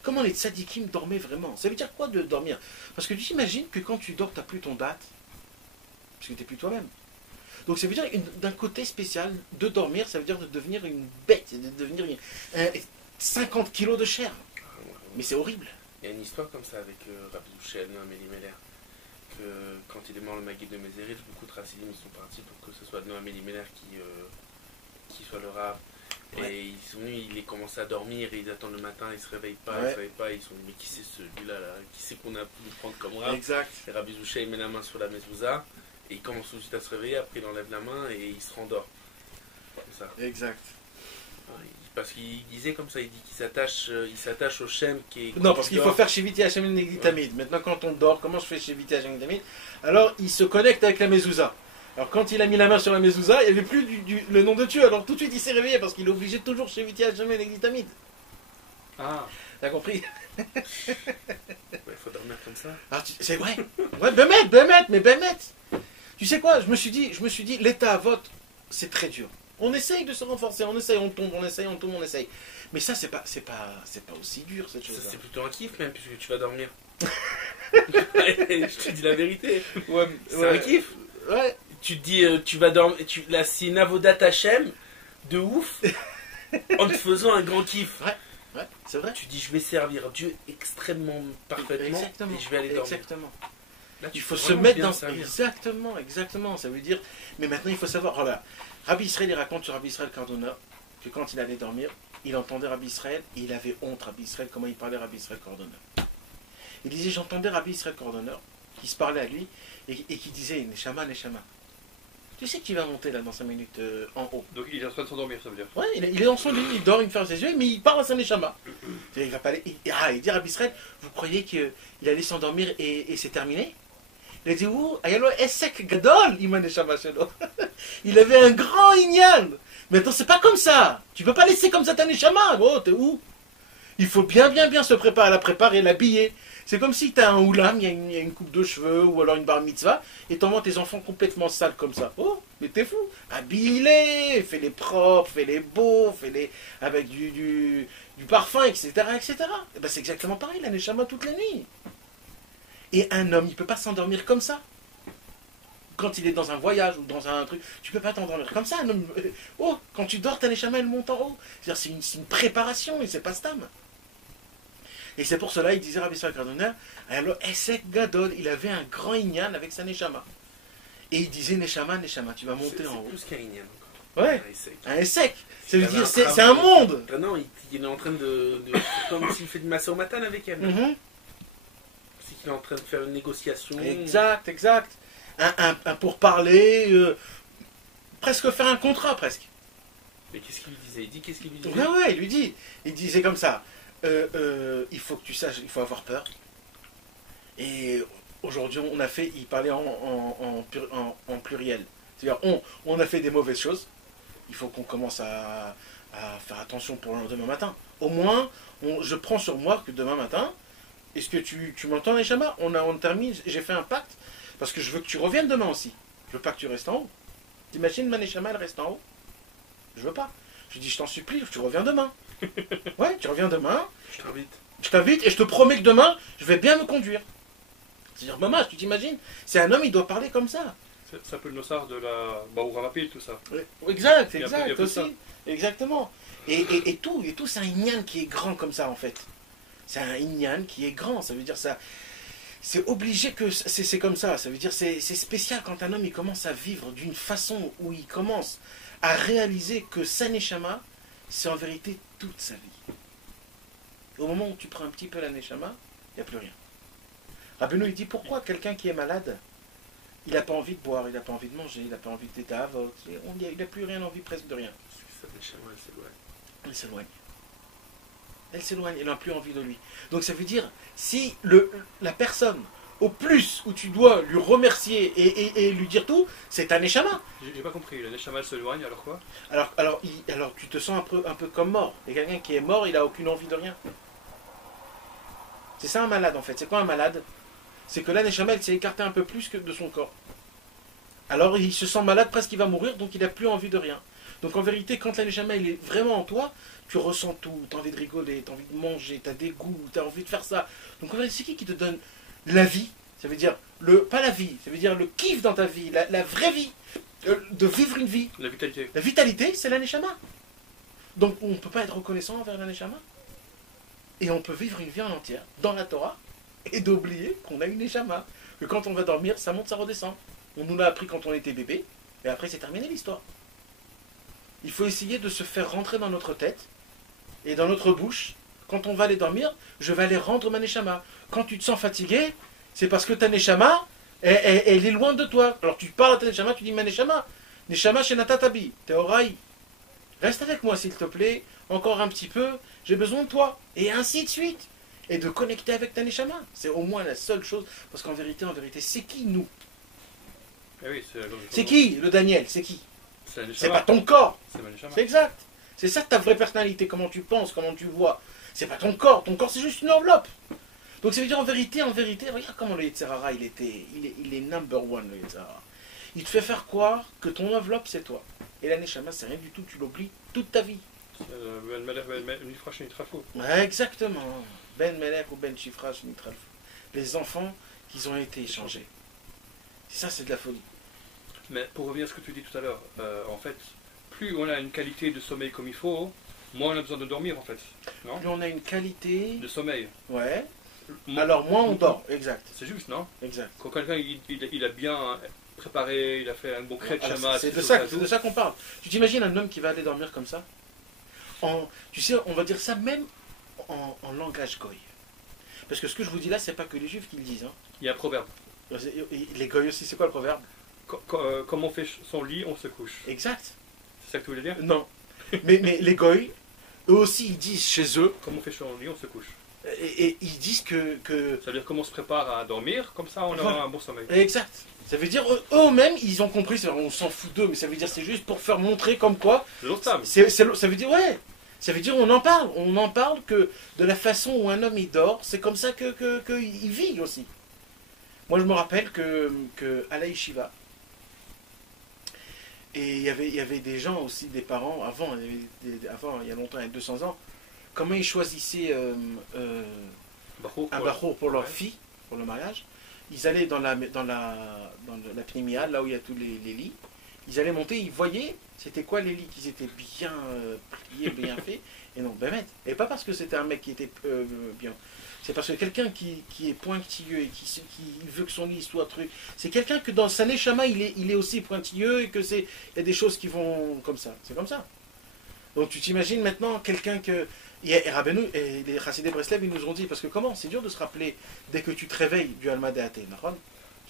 Comment les tzadikim dormaient vraiment? Ça veut dire quoi de dormir? Parce que tu t'imagines que quand tu dors, tu n'as plus ton date. Parce que tu n'es plus toi-même. Donc ça veut dire d'un côté spécial, de dormir, ça veut dire de devenir une bête, de devenir 50 kilos de chair. Mais c'est horrible. Il y a une histoire comme ça avec Rabbi Ushel, Noam Elimelech, que quand il est mort le Maguid de Mézérich, beaucoup de Chassidim ils sont partis pour que ce soit Noam Elimelech qui soit le Rav. Ouais. Et ils sont venus, il est commencé à dormir et ils attendent le matin, ils se réveillent pas, ils sont dit mais qui c'est celui-là là, qui c'est qu'on a pu prendre comme Rav? Exact. Et Rabbi Ushel il met la main sur la mezouza et il commence tout de suite à se réveiller, après il enlève la main et il se rendort. Comme ça. Exact. Parce qu'il disait comme ça, il dit qu'il s'attache au Shem qui est... Non, parce qu'il faut faire Sheviti Hashem Negitamid. Maintenant, quand on dort, comment je fais Sheviti Hashem Negitamid? Alors, il se connecte avec la mezouza. Alors, quand il a mis la main sur la mezouza, il n'y avait plus le nom de Dieu. Alors, tout de suite, il s'est réveillé parce qu'il est obligé de toujours Sheviti Hashem Negitamid. Ah, T'as compris? Il faut dormir comme ça. Ah, c'est vrai. Ouais, Bémet. Tu sais quoi? Je me suis dit, l'état à vote, c'est très dur. On essaye de se renforcer, on essaye, on tombe, on essaye. Mais ça, c'est pas aussi dur, cette chose-là. C'est plutôt un kiff même, puisque tu vas dormir. Je te dis la vérité. Ouais, C'est un kiff. Ouais. Tu te dis, tu vas dormir. Là, c'est une avodat Hashem de ouf en te faisant un grand kiff. Ouais, c'est vrai. Tu dis, je vais servir Dieu extrêmement parfaitement Exactement. et je vais aller dormir. Exactement. Là, tu Il faut peux se vraiment mettre bien dans... servir. Exactement. Ça veut dire... Mais maintenant, il faut savoir... Voilà. Rabbi Israël, il raconte sur Rabbi Israël Cardona que quand il allait dormir, il entendait Rabbi Israël et il avait honte, Rabbi Israël, comment il parlait Rabbi Israël Cardona. Il disait, j'entendais Rabbi Israël Cardona qui se parlait à lui et qui disait, Neshama. Tu sais qu'il va monter là dans 5 minutes en haut. donc il est en train de s'endormir, ça veut dire. Ouais, il est dans son lit, il dort, il me ferme ses yeux, mais il parle à sa Neshama. Il va pas aller... il dit à Rabbi Israël, vous croyez qu'il allait s'endormir et c'est terminé? Il a dit, ouh, ayalo esek gadol, iman Neshama shelo. Il avait un grand ignan. Mais attends, c'est pas comme ça. Tu peux pas laisser comme ça ta Neshama. Oh, t'es où? Il faut bien se préparer, la préparer, l'habiller. C'est comme si tu as un oulam, il y a une coupe de cheveux ou alors une bar mitzvah, et t'envoies tes enfants complètement sales comme ça. Oh, mais t'es fou. Habille-les, fais-les propres, fais-les beaux, fais-les avec du parfum, etc. etc. Et ben, c'est exactement pareil, la Neshama toute la nuit. Et un homme, il ne peut pas s'endormir comme ça. Quand il est dans un voyage ou dans un truc, tu ne peux pas t'endormir comme ça. Un homme, oh, quand tu dors, ta Neshama, elle monte en haut. C'est-à-dire, c'est une préparation, et c'est pas stam. Et c'est pour cela, il disait Rabbi Yitzhak Radonner, alors Esek Gadol, il avait un grand Inyan avec sa Neshama. Et il disait Neshama, Neshama, tu vas monter en haut. C'est plus qu'un Inyan. Ouais, un Esek. Ça veut Il dire, avait c'est travail. un monde. Ah non, il est en train comme s'il fait du massé au matin avec elle. Mhm. C'est qu'il est en train de faire une négociation. Exact, exact. Un pourparler, presque faire un contrat, presque. Mais qu'est-ce qu'il lui disait? Il dit qu'est-ce qu'il lui disait? Ouais, ouais, il lui dit. Il disait comme ça, il faut que tu saches, il faut avoir peur. Et aujourd'hui, on a fait, il parlait en pluriel. C'est-à-dire, on a fait des mauvaises choses. Il faut qu'on commence à faire attention pour le lendemain matin. Au moins, je prends sur moi que demain matin, est-ce que tu m'entends, Neshama? On termine, j'ai fait un pacte, parce que je veux que tu reviennes demain aussi. Je veux pas que tu restes en haut. T'imagines, ma Neshama, elle reste en haut? Je veux pas. Je dis, je t'en supplie, tu reviens demain. Ouais, tu reviens demain. Je t'invite et je te promets que demain, je vais bien me conduire. C'est-à-dire, maman, tu t'imagines? C'est un homme, il doit parler comme ça. C'est un peu le nossard de la Baoura Rapide, tout ça. Exact, Il y a exact, peu de aussi. ça. Exactement. Et tout, c'est un Inyan qui est grand comme ça, en fait. C'est un Inyan qui est grand, ça veut dire ça. C'est obligé que c'est comme ça. Ça veut dire c'est spécial quand un homme il commence à vivre d'une façon où il commence à réaliser que sa Neshama, c'est en vérité toute sa vie. Au moment où tu prends un petit peu la Neshama, il n'y a plus rien. Rabbeinu il dit pourquoi quelqu'un qui est malade, il n'a pas envie de boire, il n'a pas envie de manger, il n'a pas envie de tétavot, il n'a plus rien envie, presque de rien. Elle s'éloigne. Elle s'éloigne, elle n'a plus envie de lui. Donc ça veut dire, si la personne, au plus où tu dois lui remercier et lui dire tout, c'est ta Neshama. J'ai pas compris, la Neshama elle s'éloigne, alors quoi? Alors tu te sens un peu comme mort. Et quelqu'un qui est mort, il n'a aucune envie de rien. C'est ça un malade en fait. C'est quoi un malade? C'est que la Neshama, elle s'est écartée un peu plus que de son corps. Alors il se sent malade, presque il va mourir, donc il n'a plus envie de rien. Donc en vérité, quand la Neshama elle est vraiment en toi, tu ressens tout, tu as envie de rigoler, tu as envie de manger, tu as des goûts, tu as envie de faire ça. Donc en vérité, c'est qui te donne la vie? Ça veut dire, pas la vie, ça veut dire le kiff dans ta vie, la vraie vie, de vivre une vie. La vitalité. La vitalité, c'est la Neshama. Donc on ne peut pas être reconnaissant envers la Neshama. Et on peut vivre une vie en entière, dans la Torah, et d'oublier qu'on a une Neshama. Que quand on va dormir, ça monte, ça redescend. On nous l'a appris quand on était bébé, et après c'est terminé l'histoire. Il faut essayer de se faire rentrer dans notre tête et dans notre bouche. Quand on va aller dormir, je vais aller rendre ma Neshama. Quand tu te sens fatigué, c'est parce que ta Neshama, elle est loin de toi. Alors tu parles à ta Neshama, tu dis ma Neshama. Neshama shenatatabi, Teorai. Reste avec moi s'il te plaît, encore un petit peu, j'ai besoin de toi. Et ainsi de suite. Et de connecter avec ta Neshama. C'est au moins la seule chose. Parce qu'en vérité, c'est qui nous? Eh oui, C'est qui le Daniel? C'est qui? C'est la C'est Neshama. pas ton corps. C'est ma Neshama. C'est exact. C'est ça ta vraie personnalité, comment tu penses, comment tu vois. C'est pas ton corps c'est juste une enveloppe. Donc ça veut dire en vérité, regarde comment le Yetzirara, il est number one, le Yetzirara. Il te fait faire croire que ton enveloppe c'est toi. Et la Neshama c'est rien du tout, tu l'oublies toute ta vie. Ben Melech, Ben Nifra, Shenitrafo. Ouais, exactement. Ben Melech ou Ben Shifra, Shenitralfo. Les enfants qui ont été échangés. Ça c'est de la folie. Mais pour revenir à ce que tu dis tout à l'heure, en fait, plus on a une qualité de sommeil comme il faut, moins on a besoin de dormir en fait. Non? Plus on a une qualité. De sommeil. Ouais. Alors moins on dort, exact. C'est juste, non? Exact. Quand quelqu'un il a bien préparé, il a fait un bon crête Alors, c'est de ça qu'on parle. Tu t'imagines un homme qui va aller dormir comme ça? Tu sais, on va dire ça même en langage goy. Parce que ce que je vous dis là, c'est pas que les juifs qui le disent. Hein. Il y a un proverbe. Les goy aussi, c'est quoi le proverbe? Comme on fait son lit, on se couche. Exact. C'est ça que tu voulais dire? Non. mais les goy, eux aussi, ils disent chez eux. Comme on fait son lit, on se couche. Et ils disent que... Ça veut dire comment on se prépare à dormir, comme ça on aura un bon sommeil. Exact. Ça veut dire eux-mêmes, ils ont compris, on s'en fout d'eux, mais ça veut dire c'est juste pour faire montrer comme quoi. C'est l'autre table. Ça veut dire, ouais. Ça veut dire on en parle que de la façon où un homme il dort, c'est comme ça qu'il vit aussi. Moi je me rappelle que à la yeshiva, et il y avait des gens aussi, des parents, avant il y a longtemps, il y a 200 ans, comment ils choisissaient un bachour pour leur fille, pour le mariage. Ils allaient dans la pnimia, là où il y a tous les lits. Ils allaient monter, ils voyaient c'était quoi les lits qui étaient bien pliés, bien faits. Et non, Bémet. Et pas parce que c'était un mec qui était bien. C'est parce que quelqu'un qui est pointilleux et qui veut que son lit soit truc. C'est quelqu'un que dans sa neshama, il est aussi pointilleux et il y a des choses qui vont comme ça. C'est comme ça. Donc tu t'imagines maintenant quelqu'un que. Et Rabbeinu et les Chassidé Breslev, ils nous ont dit, parce que comment? C'est dur de se rappeler dès que tu te réveilles du Alma de Athé.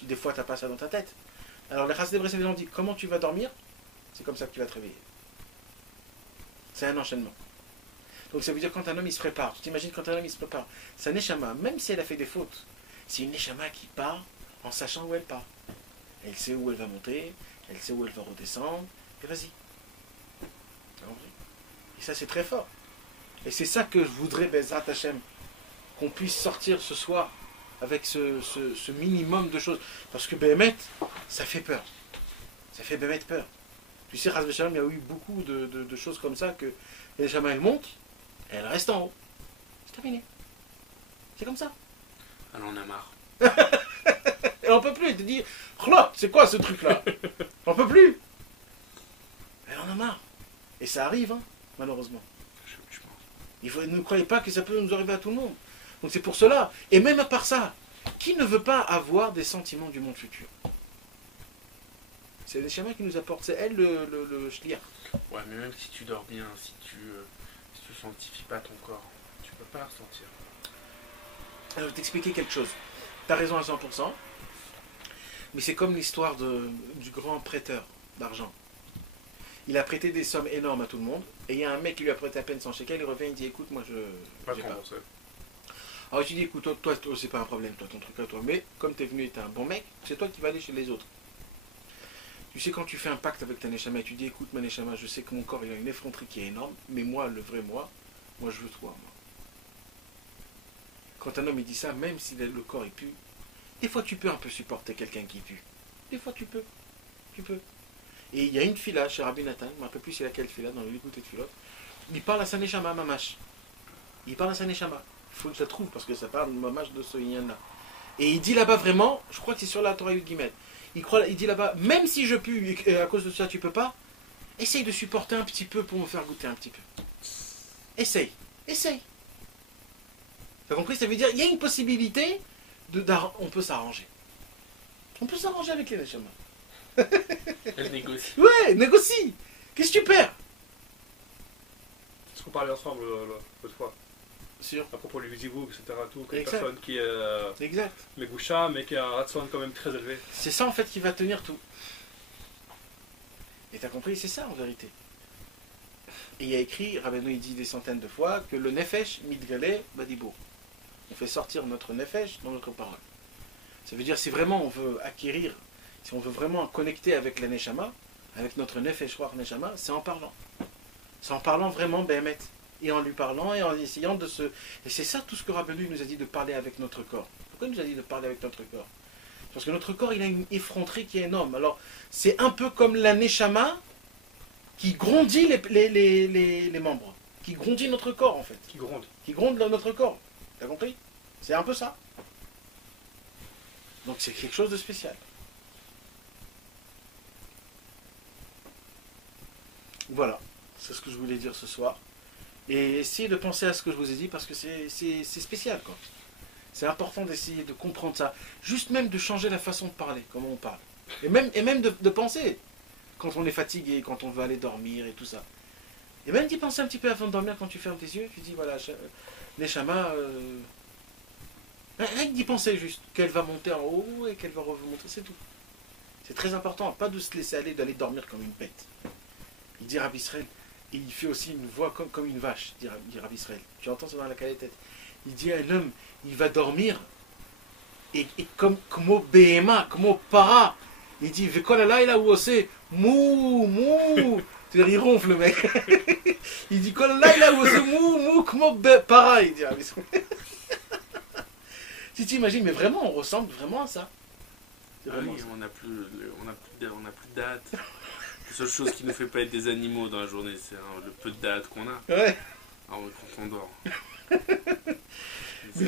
Des fois, tu n'as pas ça dans ta tête. Alors les Chassidé Breslev, ils ont dit, comment tu vas dormir? C'est comme ça que tu vas te réveiller. C'est un enchaînement. Donc ça veut dire quand un homme il se prépare, tu t'imagines quand un homme il se prépare, sa neshama, même si elle a fait des fautes, c'est une neshama qui part en sachant où elle part. Elle sait où elle va monter, elle sait où elle va redescendre, et vas-y. Et ça c'est très fort. Et c'est ça que je voudrais, Bezrat Hashem, qu'on puisse sortir ce soir avec ce minimum de choses. Parce que Béhémet, ça fait peur. Ça fait Béhémet peur. Tu sais, Chas V'Shalom, il y a eu beaucoup de choses comme ça que les neshama elles montent, et elles restent en haut. C'est terminé. C'est comme ça. Alors on a marre. Et on peut plus. Il te dit, c'est quoi ce truc-là? On peut plus. Et on en a marre. Et ça arrive, hein, malheureusement. Ne croyez pas que ça peut nous arriver à tout le monde. Donc c'est pour cela. Et même à part ça, qui ne veut pas avoir des sentiments du monde futur? C'est les Neshama qui nous apportent. C'est elle le shliach. Ouais, mais même si tu dors bien, si tu sanctifies pas ton corps, tu peux pas ressentir. Alors, je vais t'expliquer quelque chose. Tu as raison à 100%. Mais c'est comme l'histoire du grand prêteur d'argent. Il a prêté des sommes énormes à tout le monde. Et il y a un mec qui lui a prêté à peine 100 shekels. Il revient et il dit, écoute, moi je... Pas j'ai quand pas. on sait. Alors tu dis, écoute, toi c'est pas un problème, toi, ton truc à toi. Mais comme tu es venu et tu es un bon mec, c'est toi qui vas aller chez les autres. Tu sais, quand tu fais un pacte avec ta neshama et tu dis, écoute, ma neshama, je sais que mon corps il a une effronterie qui est énorme, mais moi, le vrai moi je veux toi, moi. Quand un homme il dit ça, même si le corps il pue, des fois tu peux un peu supporter quelqu'un qui pue. Des fois tu peux. Tu peux. Et il y a une fila chez Rabbi Nathan, je ne me rappelle plus c'est laquelle fila, dans le Likout et Tfilot, il parle à sa neshama, mamash. Il parle à sa neshama. Il faut que ça trouve, parce que ça parle mamash de ce yin-là. Et il dit là-bas vraiment, je crois que c'est sur la Torah Yud Gimel, il dit là-bas, même si je pue et à cause de ça tu peux pas, essaye de supporter un petit peu pour me faire goûter un petit peu. Essaye. T'as compris? Ça veut dire, il y a une possibilité, on peut s'arranger. On peut s'arranger avec les neshama. Elle négocie. Ouais, négocie. Qu'est-ce que tu perds? Ce qu'on parlait ensemble l'autre fois. Sûr. À propos du zivou, etc. Tout, une Exact. personne qui est Exact. megoucha, mais qui a un ratson quand même très élevé. C'est ça en fait qui va tenir tout. Et t'as compris, c'est ça en vérité. Et il y a écrit, Rabbeinu il dit des centaines de fois, que le nefesh mitgale badibour. On fait sortir notre nefesh dans notre parole. Ça veut dire si vraiment on veut acquérir, si on veut vraiment connecter avec la neshama, avec notre nefesh roach neshama, c'est en parlant. C'est en parlant vraiment Béhémet. Et en lui parlant et en essayant de se... Et c'est ça tout ce que Rabbeinu nous a dit de parler avec notre corps. Pourquoi il nous a dit de parler avec notre corps? Parce que notre corps, il a une effronterie qui est énorme. Alors, c'est un peu comme la neshama qui grandit les membres. Qui grandit notre corps, en fait. Qui gronde. Qui gronde notre corps. T'as compris? C'est un peu ça. Donc, c'est quelque chose de spécial. Voilà. C'est ce que je voulais dire ce soir. Et essayez de penser à ce que je vous ai dit parce que c'est spécial, quoi. C'est important d'essayer de comprendre ça. Juste même de changer la façon de parler, comment on parle. Et même de penser quand on est fatigué, quand on veut aller dormir et tout ça. Et même d'y penser un petit peu avant de dormir quand tu fermes tes yeux. Tu dis, voilà, neshama, rien que d'y penser juste. Qu'elle va monter en haut et qu'elle va remonter, c'est tout. C'est très important. Pas de se laisser aller, d'aller dormir comme une bête. Il dit Rabbi Israël, et il fait aussi une voix comme une vache, dit Rabbi Israël. Tu entends ça dans la tête. Il dit à un homme, il va dormir, et comme Behema, comme para, il dit, Vekolalaïla ou osé, mou. C'est-à-dire, il ronfle le mec. Il dit, Kolalaïla ou osé, mou, comme para, il dit Rabbi Israël. Si tu imagines, mais vraiment, on ressemble vraiment à ça. Ah oui, on n'a plus de date. La seule chose qui ne nous fait pas être des animaux dans la journée, c'est le peu de date qu'on a. Ouais. Ah oui, quand on dort.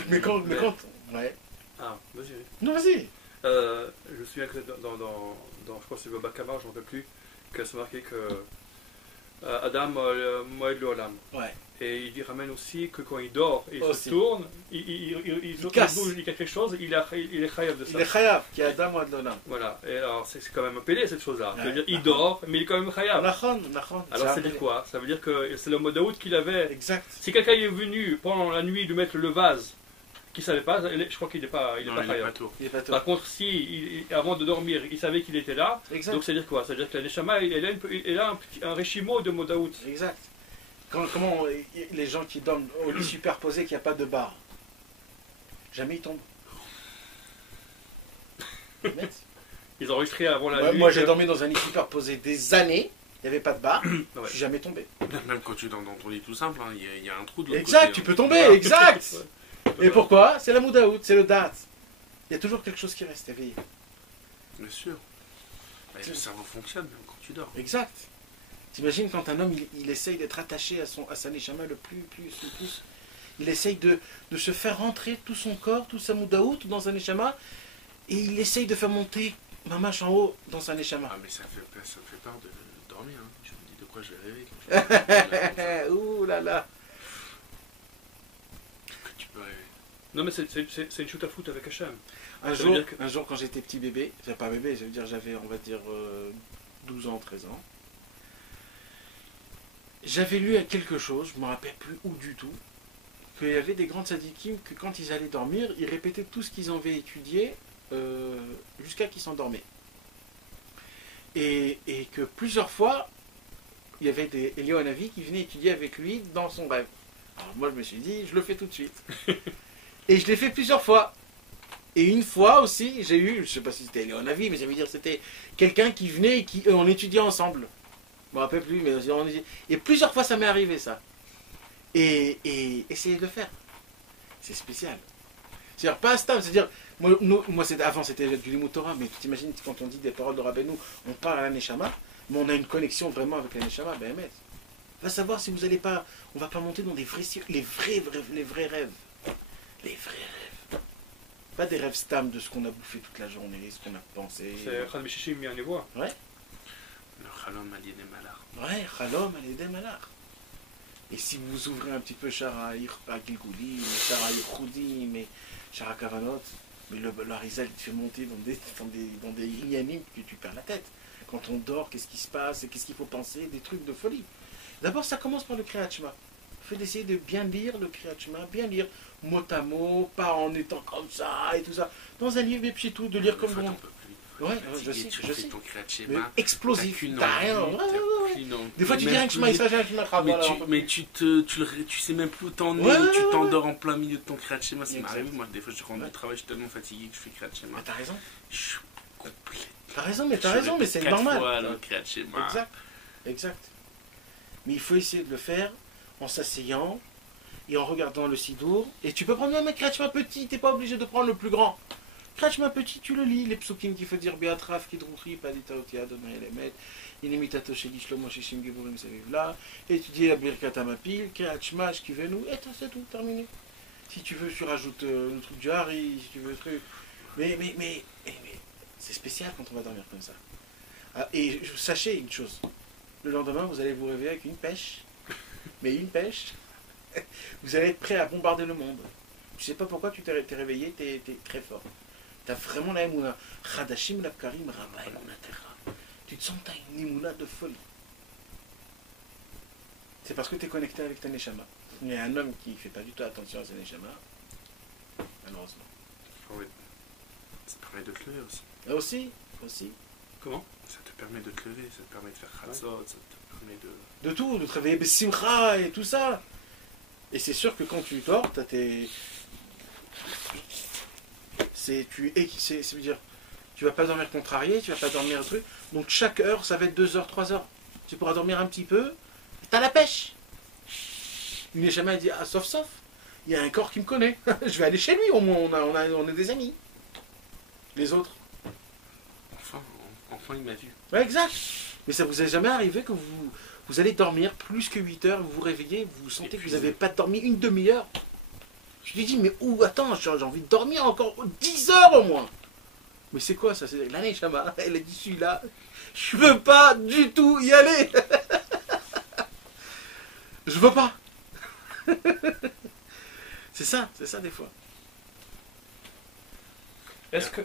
Mais quand... Ouais. Ah, vas-y. Non, vas-y. Je me souviens que je pense que c'est Baba Kama, je ne me rappelle plus, que c'est marqué que Adam Moed Olam. Ouais. Et il ramène aussi que quand il dort et il Aussi. se tourne, il casse. bouge, il y a quelque chose, il est chayav de ça. Il est khayab, qui est Adam ou Adonam. Voilà. Et alors c'est quand même un pédé cette chose-là. Ouais. C'est-à-dire il dort, mais il est quand même chayav. Nachon. Alors ça veut dire quoi? Ça veut dire que c'est le mot Daoud qu'il avait. Exact. Si quelqu'un est venu pendant la nuit lui mettre le vase, qu'il ne savait pas, je crois qu'il n'est pas, Non, pas il n'est chayav. pas tout. Il est pas tout. Par contre, si avant de dormir, il savait qu'il était là, Exact. donc ça veut dire quoi? Ça veut dire que la Neshama, elle a un réchimo de Modaout. Exact. Comment les gens qui dorment au lit superposé qu'il n'y a pas de barre, jamais ils tombent. Net. Ils ont enregistré avant la Ouais, nuit. moi j'ai dormi dans un lit superposé des années, il n'y avait pas de barre, Ouais. je suis jamais tombé. Même quand tu dors dans ton lit tout simple, hein, il y a un trou de l'autre Exact, côté, tu hein. peux tomber, Voilà. exact. Ouais. Et pourquoi? C'est la moudaout, c'est le date. Il y a toujours quelque chose qui reste éveillé. Bien sûr. Bah, le cerveau fonctionne même quand tu dors. Exact. T'imagines quand un homme il essaye d'être attaché à sa neshama le plus, il essaye de se faire rentrer tout son corps, tout sa moudaout dans sa neshama, et il essaye de faire monter mamache en haut dans sa neshama. Ah mais ça me fait peur de dormir. Hein. Je me dis de quoi je vais rêver quand je Ouh là là. que tu peux rêver. Non, mais c'est une shoot à foot avec Hachem. Un Ça veut dire un jour quand j'étais petit bébé, enfin pas bébé, ça veut dire j'avais on va dire 12 ans, 13 ans, j'avais lu quelque chose, je ne me rappelle plus où du tout, qu'il y avait des grands tzadikim que quand ils allaient dormir, ils répétaient tout ce qu'ils avaient étudié jusqu'à qu'ils s'endormaient. Et que plusieurs fois, il y avait des Eliyahu qui venaient étudier avec lui dans son rêve. Alors moi je me suis dit, je le fais tout de suite. Et je l'ai fait plusieurs fois. Et une fois aussi, j'ai eu, je ne sais pas si c'était Eliyahu, mais ça veut dire que c'était quelqu'un qui venait et qui on étudiait ensemble. Je ne me rappelle plus, mais et plusieurs fois ça m'est arrivé ça. Et essayez de le faire. C'est spécial. C'est-à-dire pas stable, c'est-à-dire, moi avant c'était du Limut Torah, mais tu t'imagines quand on dit des paroles de Rabbeinu, on parle à la Neshama, mais on a une connexion vraiment avec la Neshama, ben Emet. Va savoir si vous allez pas, on va pas monter dans les vrais rêves. Les vrais rêves. Pas des rêves stam de ce qu'on a bouffé toute la journée, ce qu'on a pensé. C'est Khad Bishishim bien les voix. Le Chalom Aliené Malar. Ouais, Chalom Alidem Malar. Et si vous ouvrez un petit peu Shara Gilgouli, Shara Yechoudi, mais Shara Kavanot, mais le Harizal te fait monter dans des inanimes que tu perds la tête. Quand on dort, qu'est-ce qui se passe, et qu'est-ce qu'il faut penser, des trucs de folie. D'abord, ça commence par le Kriyat Shema. Il faut essayer de bien lire le Kriyat Shema, bien lire mot à mot, pas en étant comme ça et tout ça. Dans un livre, et puis tout, de lire comme bon. Ouais, je sais, Tu je fais sais. ton Kriyat Mais Shema. explosif, T'as t'as rien. qu'une Ouais, envie, ouais, ouais. t'as qu'une envie. Des fois, tu dis Même rien que Shema plus- Israël, Mais tu sais même plus où t'en es, Ouais, ouais, tu ouais. t'endors en plein milieu de ton Kriyat Shema. Ça m'est Exact. arrivé, moi, des fois je rentre Ouais. du travail, je suis tellement fatigué que je fais Kriyat Shema. Mais t'as raison. Je suis complet. T'as raison, mais c'est normal. Fois le Kriyat Shema. Exact. Mais il faut essayer de le faire en s'asseyant et en regardant le Sidour. Et tu peux prendre même un Kriyat Shema petit, t'es pas obligé de prendre le plus grand. Kriyat Shema petit, tu le lis, les psukim qu'il faut dire Beatraf, Kidrouchi, Padita Otia, Adonai Elemet, Inimitato Sheli Shlomo Shishim Giburim Savivla, et tu dis la Birkat Amapil, Kriyat Shema, Shkivenu, et c'est tout, terminé. Si tu veux, tu rajoutes le truc du Hari, si tu veux, le truc. Mais c'est spécial quand on va dormir comme ça. Ah, et sachez une chose, le lendemain, vous allez vous réveiller avec une pêche, mais une pêche, vous allez être prêt à bombarder le monde. Je sais pas pourquoi tu t'es réveillé, t'es très fort. T'as vraiment la émouna. Chadashim Lapkarim Rabba Emunatecha. Tu te sens t'as une émouna de folie. C'est parce que tu es connecté avec ta Neshama. Il y a un homme qui ne fait pas du tout attention à sa Neshama, malheureusement. Ouais. Ça te permet de te lever aussi. Là aussi. Comment? Ça te permet de te lever, ça te permet de faire Khatzot, ça te permet de... De tout, de te réveiller Bessimcha et tout ça. Et c'est sûr que quand tu dors, t'as tes... Ça veut dire, tu vas pas dormir contrarié, tu vas pas dormir un truc. Donc chaque heure, ça va être 2 heures, 3 heures. Tu pourras dormir un petit peu. T'as la pêche. Il n'est jamais dit, ah, sauf. Il y a un corps qui me connaît. Je vais aller chez lui, au moins on est des amis. Les autres. Enfin, il m'a vu. Ouais, exact. Mais ça vous est jamais arrivé que Vous allez dormir plus que 8 heures, vous vous réveillez, vous sentez que vous n'avez pas dormi une demi-heure. Je lui dis, mais où, attends, j'ai envie de dormir encore 10 heures au moins. Mais c'est quoi ça? C'est l'année Shama. Elle a dit, celui-là, je veux pas du tout y aller. Je veux pas. C'est ça des fois. Est-ce que...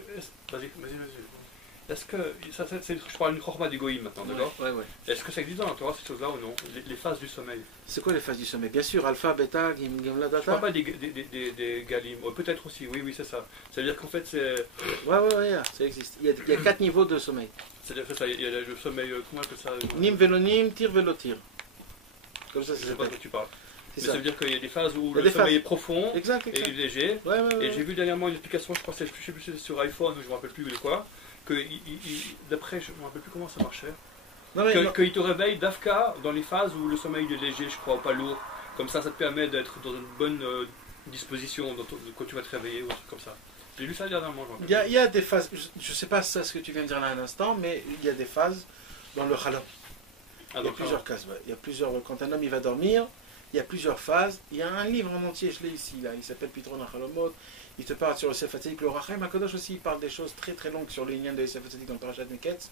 Vas-y. Est-ce que... Ça, je parle d'une chorma du goïm maintenant, d'accord? Ouais. Est-ce que ça existe dans la Torah, ces choses-là, ou non? Les phases du sommeil. C'est quoi les phases du sommeil? Bien sûr, alpha, bêta, gamla, Je data. parle pas des galim. Peut-être aussi, oui, c'est ça. C'est-à-dire qu'en fait, c'est... Ouais, ça existe. Il y a 4 niveaux de sommeil. C'est-à-dire que ça, il y a le sommeil... Comment on appelle ça? Nim, vélonim, tir, vélotir. Comme ça, Je c'est sais pas de quoi tu parles. C'est Mais ça. ça veut dire qu'il y a des phases où Il y a le des sommeil phases. est profond Exact. et léger. Ouais. Et j'ai vu dernièrement une explication, je crois que je sais plus si c'est sur iPhone ou je ne me rappelle plus de quoi, que d'après, je ne me rappelle plus comment ça marchait, Non, mais, non. qu'il te réveille d'Afka dans les phases où le sommeil est léger, je crois, pas lourd. Comme ça te permet d'être dans une bonne disposition quand tu vas te réveiller ou un truc comme ça. J'ai lu ça dernièrement. Il y a des phases, je ne sais pas ça, ce que tu viens de dire là un instant, mais il y a des phases dans le halom. Il y a plusieurs cases. Ouais. Il y a plusieurs, quand un homme il va dormir, il y a plusieurs phases. Il y a un livre en entier, je l'ai ici, là, il s'appelle Pitron HaChalomot. Il te parle sur le Sefatik. Le Rachem HaKadosh aussi, il parle des choses très très longues sur les liens de Sefatik dans le Parashat Meketz.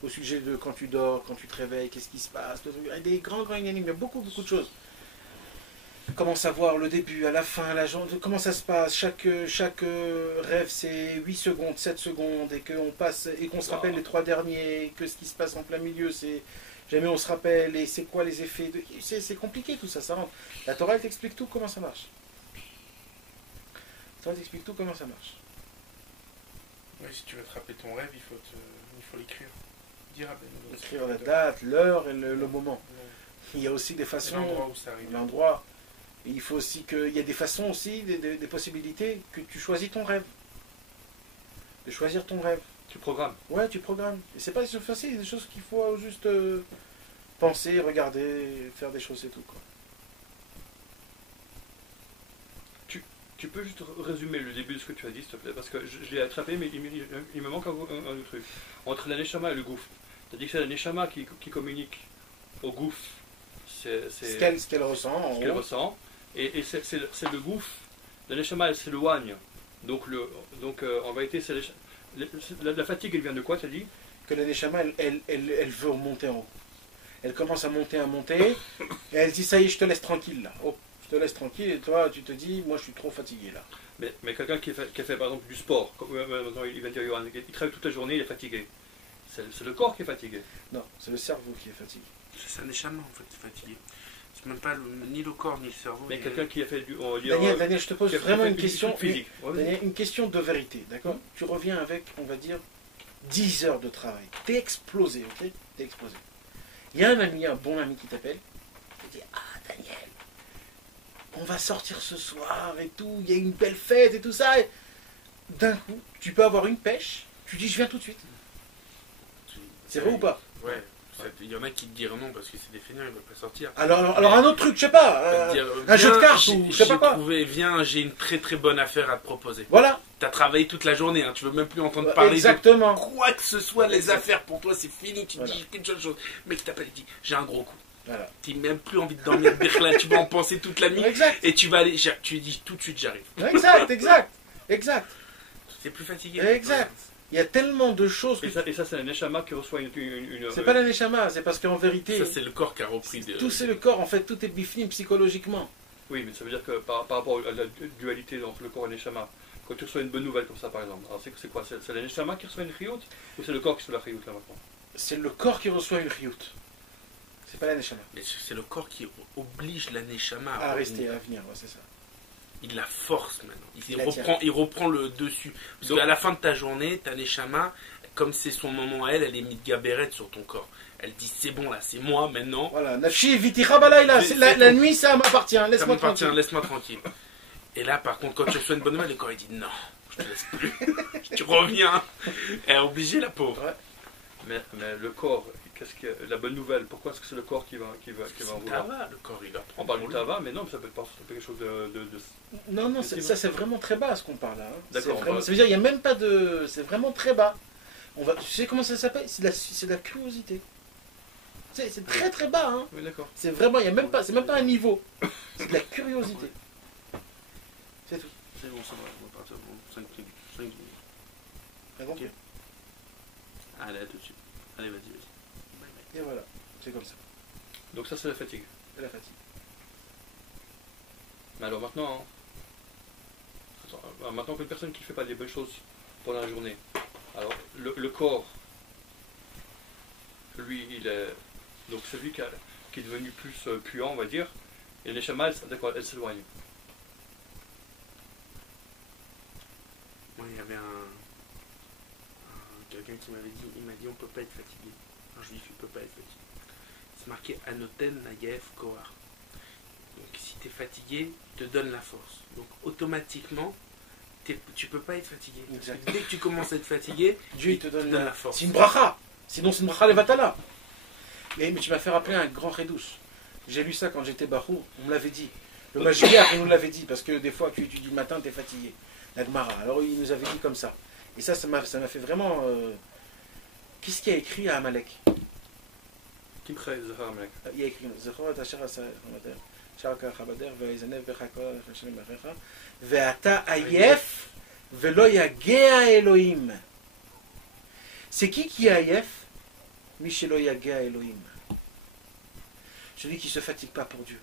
Au sujet de quand tu dors, quand tu te réveilles, qu'est-ce qui se passe. Il y a des grands liens, il y a beaucoup de choses. Comment savoir le début, à la fin, la journée, comment ça se passe. Chaque rêve c'est 8 secondes, 7 secondes, et qu'on passe et qu'on se rappelle les 3 derniers, que ce qui se passe en plein milieu, c'est jamais on se rappelle, et c'est quoi les effets de... C'est compliqué tout ça, ça rentre. La Torah elle t'explique tout comment ça marche. La Torah t'explique tout comment ça marche. Oui, si tu veux te rappeler ton rêve, il faut l'écrire. Dire à Ben. Écrire la date, l'heure et le moment. Il y a aussi des façons... L'endroit où ça arrive. L'endroit. Et il faut aussi qu'il y a des façons aussi, des possibilités que tu choisis ton rêve. De choisir ton rêve. Tu programmes. Ouais, tu programmes. Et c'est pas des choses faciles, c'est des choses qu'il faut juste penser, regarder, faire des choses et tout, quoi. Tu peux juste résumer le début de ce que tu as dit, s'il te plaît, parce que je l'ai attrapé, mais il me manque un autre truc. Entre la neshama et le gouffre. Tu as dit que c'est la neshama qui communique au gouffre. C'est ce qu'elle ressent. Ce qu'elle ressent. Et c'est le gouffre. La neshama, elle s'éloigne. Donc en vérité, c'est la fatigue, elle vient de quoi, tu as dit? Que la neshama, elle veut remonter en haut. Elle commence à monter, et elle dit, ça y est, je te laisse tranquille, là. Oh, je te laisse tranquille, et toi, tu te dis, moi, je suis trop fatigué, là. Mais quelqu'un qui a fait, par exemple, du sport, comme il vient de dire Johan, il travaille toute la journée, il est fatigué. C'est le corps qui est fatigué. Non, c'est le cerveau qui est fatigué. C'est un neshama, en fait, fatigué. C'est même pas ni le corps, ni le cerveau. Mais quelqu'un qui a fait du... Daniel, je te pose vraiment une question. Physique. Daniel, une question de vérité, d'accord? Tu reviens avec, on va dire, 10 heures de travail. T'es explosé, ok? T'es explosé. Il y a un bon ami qui t'appelle, qui te dit, ah Daniel, on va sortir ce soir et tout, il y a une belle fête et tout ça. Et d'un coup, tu peux avoir une pêche, tu dis, je viens tout de suite. C'est vrai ou pas? Ouais. Il y en a qui te diront non parce que c'est des feignants, ils ne veulent pas sortir. Alors un autre truc, je sais pas, un jeu de cartes ou je sais pas quoi. Viens, j'ai une très très bonne affaire à te proposer. Voilà. T'as travaillé toute la journée, hein, tu veux même plus entendre parler exactement. de quoi que ce soit, les affaires pour toi c'est fini, tu te dis qu'une seule chose. Le mec t'appelle et dit j'ai un gros coup. Voilà. Tu n'as même plus envie de dormir, tu vas en penser toute la nuit. Exact. Et tu vas aller, tu lui dis tout de suite j'arrive. Exact. C'est plus fatigué. Exact. Il y a tellement de choses. Et ça c'est la neshama qui reçoit une c'est pas la neshama, c'est parce qu'en vérité. Ça, c'est le corps qui a repris. Tout c'est le corps, en fait, tout est bifnim psychologiquement. Oui, mais ça veut dire que par rapport à la dualité entre le corps et la neshama, quand tu reçois une bonne nouvelle comme ça par exemple, alors c'est quoi? C'est la neshama qui reçoit une chiyut ou c'est le corps qui reçoit la chiyut là maintenant? C'est le corps qui reçoit une chiyut. C'est pas la neshama. Mais c'est le corps qui oblige la neshama à rester, à venir, ouais, c'est ça. Il la force maintenant. Il reprend le dessus. Parce qu'à la fin de ta journée, ta neshama, comme c'est son moment à elle, elle est mise gabérette sur ton corps. Elle dit c'est bon là, c'est moi maintenant. Voilà, nafshi vitira balayla, la nuit ça m'appartient, laisse-moi tranquille. Laisse-moi tranquille. Et là par contre, quand tu reçois une bonne nouvelle, le corps il dit non, je te laisse plus. Tu reviens. Elle est obligée la pauvre. Ouais. Mais le corps, la bonne nouvelle, pourquoi est-ce que c'est le corps qui va en vouloir? Le corps il va prendre. On parle du tava, mais non, ça peut être quelque chose de... Non, ça c'est vraiment très bas ce qu'on parle là. Hein. D'accord. Ça veut dire il n'y a même pas de... C'est vraiment très bas. Tu sais comment ça s'appelle? C'est de la curiosité. c'est très très bas. Hein. Oui, d'accord. C'est vraiment, c'est même pas un niveau. C'est de la curiosité. C'est tout. C'est bon, ça va, on va partir pour 5 minutes. 5 minutes. D'accord. Ok. Allez, à tout de suite. Allez, vas-y, vas-y. Et voilà, c'est comme ça. Donc ça, c'est la fatigue. C'est la fatigue. Mais alors maintenant, maintenant qu'une personne qui ne fait pas des bonnes choses pendant la journée, alors le corps, lui, il est donc celui qui est devenu plus puant, on va dire, et les chamas, d'accord, elles s'éloignent. Moi, il y avait quelqu'un qui m'avait dit, il m'a dit on peut pas être fatigué. Un juif, il peut pas être fatigué. C'est marqué Anoten Nayev Kohar. Donc si tu es fatigué, il te donne la force. Donc automatiquement, tu peux pas être fatigué. Exact. Dès que tu commences à être fatigué, Dieu il te donne la force. C'est une bracha. Sinon c'est une bracha levatala. Mais tu m'as fait rappeler un grand redouche. J'ai lu ça quand j'étais barou. On me l'avait dit. Le Mashiach il nous l'avait dit parce que des fois tu étudies le matin, tu es fatigué. La Gemara. Alors il nous avait dit comme ça. Et ça m'a fait vraiment. Qu'est-ce qu'il y a écrit à Amalek? Kimchei Zahar Amalek. Il y a écrit Zechor et Asher Asar Hamader, Shaka Chabader, Ve'ezanev Ve'chakol Hashem Bachecha, Ve'ata Ayef, Ve'lo Yagea Elohim. C'est qui est Ayef? Mishelo Yagea Elohim. Celui qui ne se fatigue pas pour Dieu.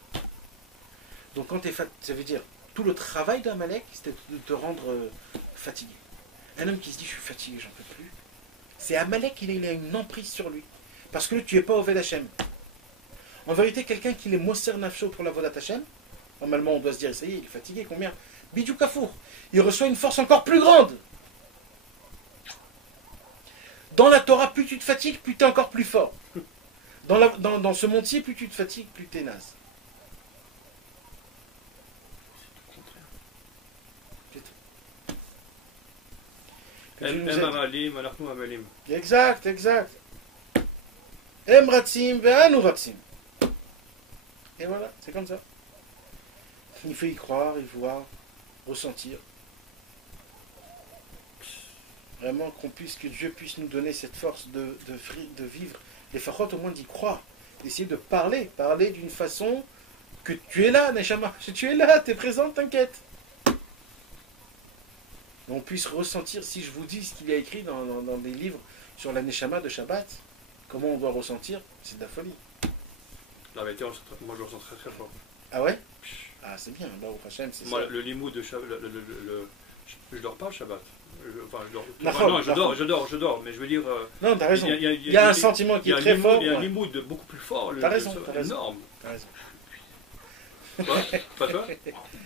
Donc quand tu es fatigué, ça veut dire tout le travail d'Amalek, c'était de te rendre fatigué. Un homme qui se dit je suis fatigué, j'en peux plus. C'est Amalek, il a une emprise sur lui. Parce que tu n'es pas Oved Hashem. En vérité, quelqu'un qui est Moser Nafsho pour la Vodat Hashem, normalement on doit se dire, ça y est, il est fatigué, combien? Bidou Kafour. Il reçoit une force encore plus grande. Dans la Torah, plus tu te fatigues, plus tu es encore plus fort. Dans ce monde-ci, plus tu te fatigues, plus tu es naze. Exact. Em ratzim ve'anu ratzim. Et voilà, c'est comme ça. Il faut y croire, y voir, ressentir. Vraiment que Dieu puisse nous donner cette force de vivre. Les fachotes au moins d'y croire. D'essayer de parler d'une façon que tu es là, Neshama. Tu es là, tu es présent, t'inquiète. On puisse ressentir, si je vous dis ce qu'il y a écrit dans des livres sur la Neshama de Shabbat, comment on doit ressentir, c'est de la folie. La vérité, moi je ressens très très fort. Ah ouais? Ah c'est bien, Baruch Hashem, c'est moi, ça. le limoud de Shabbat, je dors pas le Shabbat. Je dors, mais je veux dire... non, t'as raison. Il y a un sentiment qui est très fort. Il y a un limoud beaucoup plus fort. T'as raison. Énorme. T'as raison. Pas toi?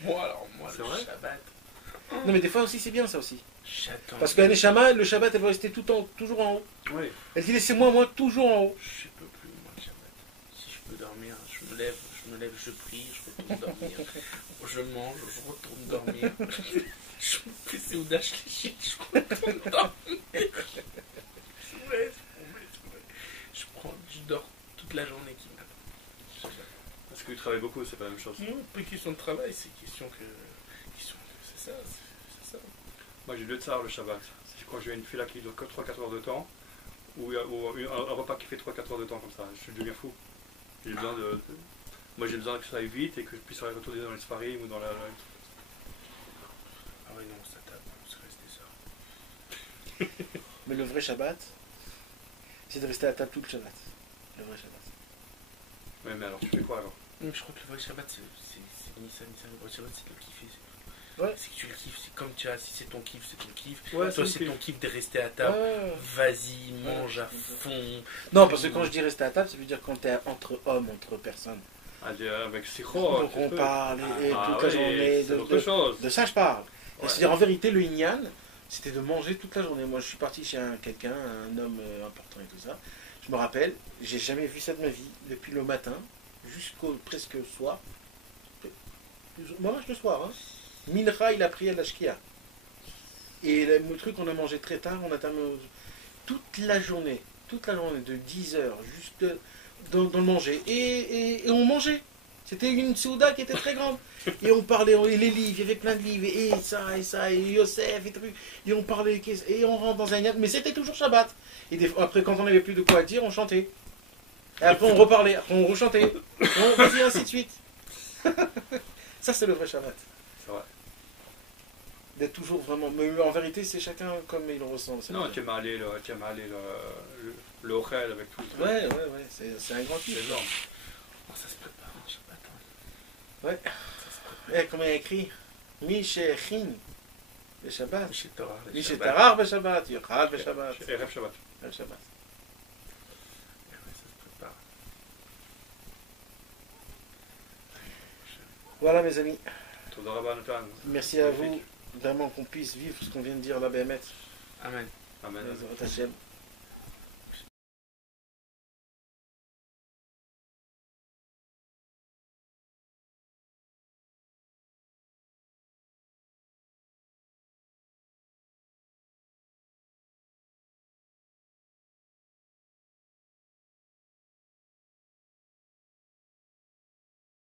Moi, c'est le vrai? Shabbat. Non mais des fois aussi c'est bien ça aussi. J'attends. Parce que la Neshama, le Shabbat elle va rester toujours en haut. Oui. Elle dit laissez-moi toujours en haut. Je peux plus moi le Shabbat. Si je peux dormir, je me lève, je prie, je retourne dormir. Je mange, je retourne dormir. Je me fais Séouda, je les je retourne dormir. Je dors toute la journée qui m'attend. Parce que tu travailles beaucoup, c'est pas la même chose. Non, pas question de travail, c'est question que... C'est ça. Moi j'ai 2 tsars le Shabbat. C'est quand j'ai une fila qui dure que 3-4 heures de temps, ou un repas qui fait 3-4 heures de temps comme ça. Je deviens fou. J'ai besoin moi j'ai besoin que ça aille vite et que je puisse retourner dans les sfarim ou dans la... Ah ouais, non, ça tape, c'est resté ça. Mais le vrai Shabbat, c'est de rester à table tout le Shabbat. Le vrai Shabbat. Ouais, mais alors tu fais quoi alors? Non, je crois que le vrai Shabbat, c'est ni ça. Le vrai Shabbat, c'est de le kiffer. Ouais. C'est que tu le kiffes, c'est comme tu as, si c'est ton kiff, c'est ton kiff. Ouais, toi, c'est ton kiff de rester à table. Vas-y, mange à fond. Non, parce que quand je dis rester à table, ça veut dire quand tu es entre hommes, entre personnes. Avec Sicho. Donc on parle et toute la oui, journée. c'est autre chose. De ça je parle. Ouais. C'est-à-dire en vérité, le Inyan, c'était de manger toute la journée. Moi je suis parti chez quelqu'un, un homme important et tout ça. Je me rappelle, j'ai jamais vu ça de ma vie. Depuis le matin jusqu'au presque soir. Moi, le soir, hein. Mincha, il a prié à la Shkia. Et le truc, on a mangé très tard, on a terminé toute la journée, de 10h jusqu'à dans le manger. Et on mangeait. C'était une souda qui était très grande. Et on parlait, et les livres, il y avait plein de livres, et ça, et Yosef, et trucs. Et on parlait, et on rentre dans un yad. Mais c'était toujours Shabbat. Et après, quand on n'avait plus de quoi dire, on chantait. Et après on reparlait, après on rechantait. Bon, vas-y, ainsi de suite. Ça c'est le vrai Shabbat. C'est vrai. D'être toujours vraiment... Mais en vérité, c'est chacun comme il le ressent. Non, tu m'as allé le Ochel avec tout. Ouais, c'est un grand C'est kiff. énorme. Oh, ça se prépare un Shabbat. Hein. Et comment il y a écrit Mishechin, le Shabbat. Chez Torah, le Shabbat. Mishetarar, le Shabbat. Yochal, le Shabbat. Erev Shabbat. Le Shabbat. Ouais, ça se prépare. Voilà, mes amis. Toda Rabba Natan. Merci à vous. Vraiment qu'on puisse vivre ce qu'on vient de dire là, Béhémet. Amen. Amen. Bezrat Hashem.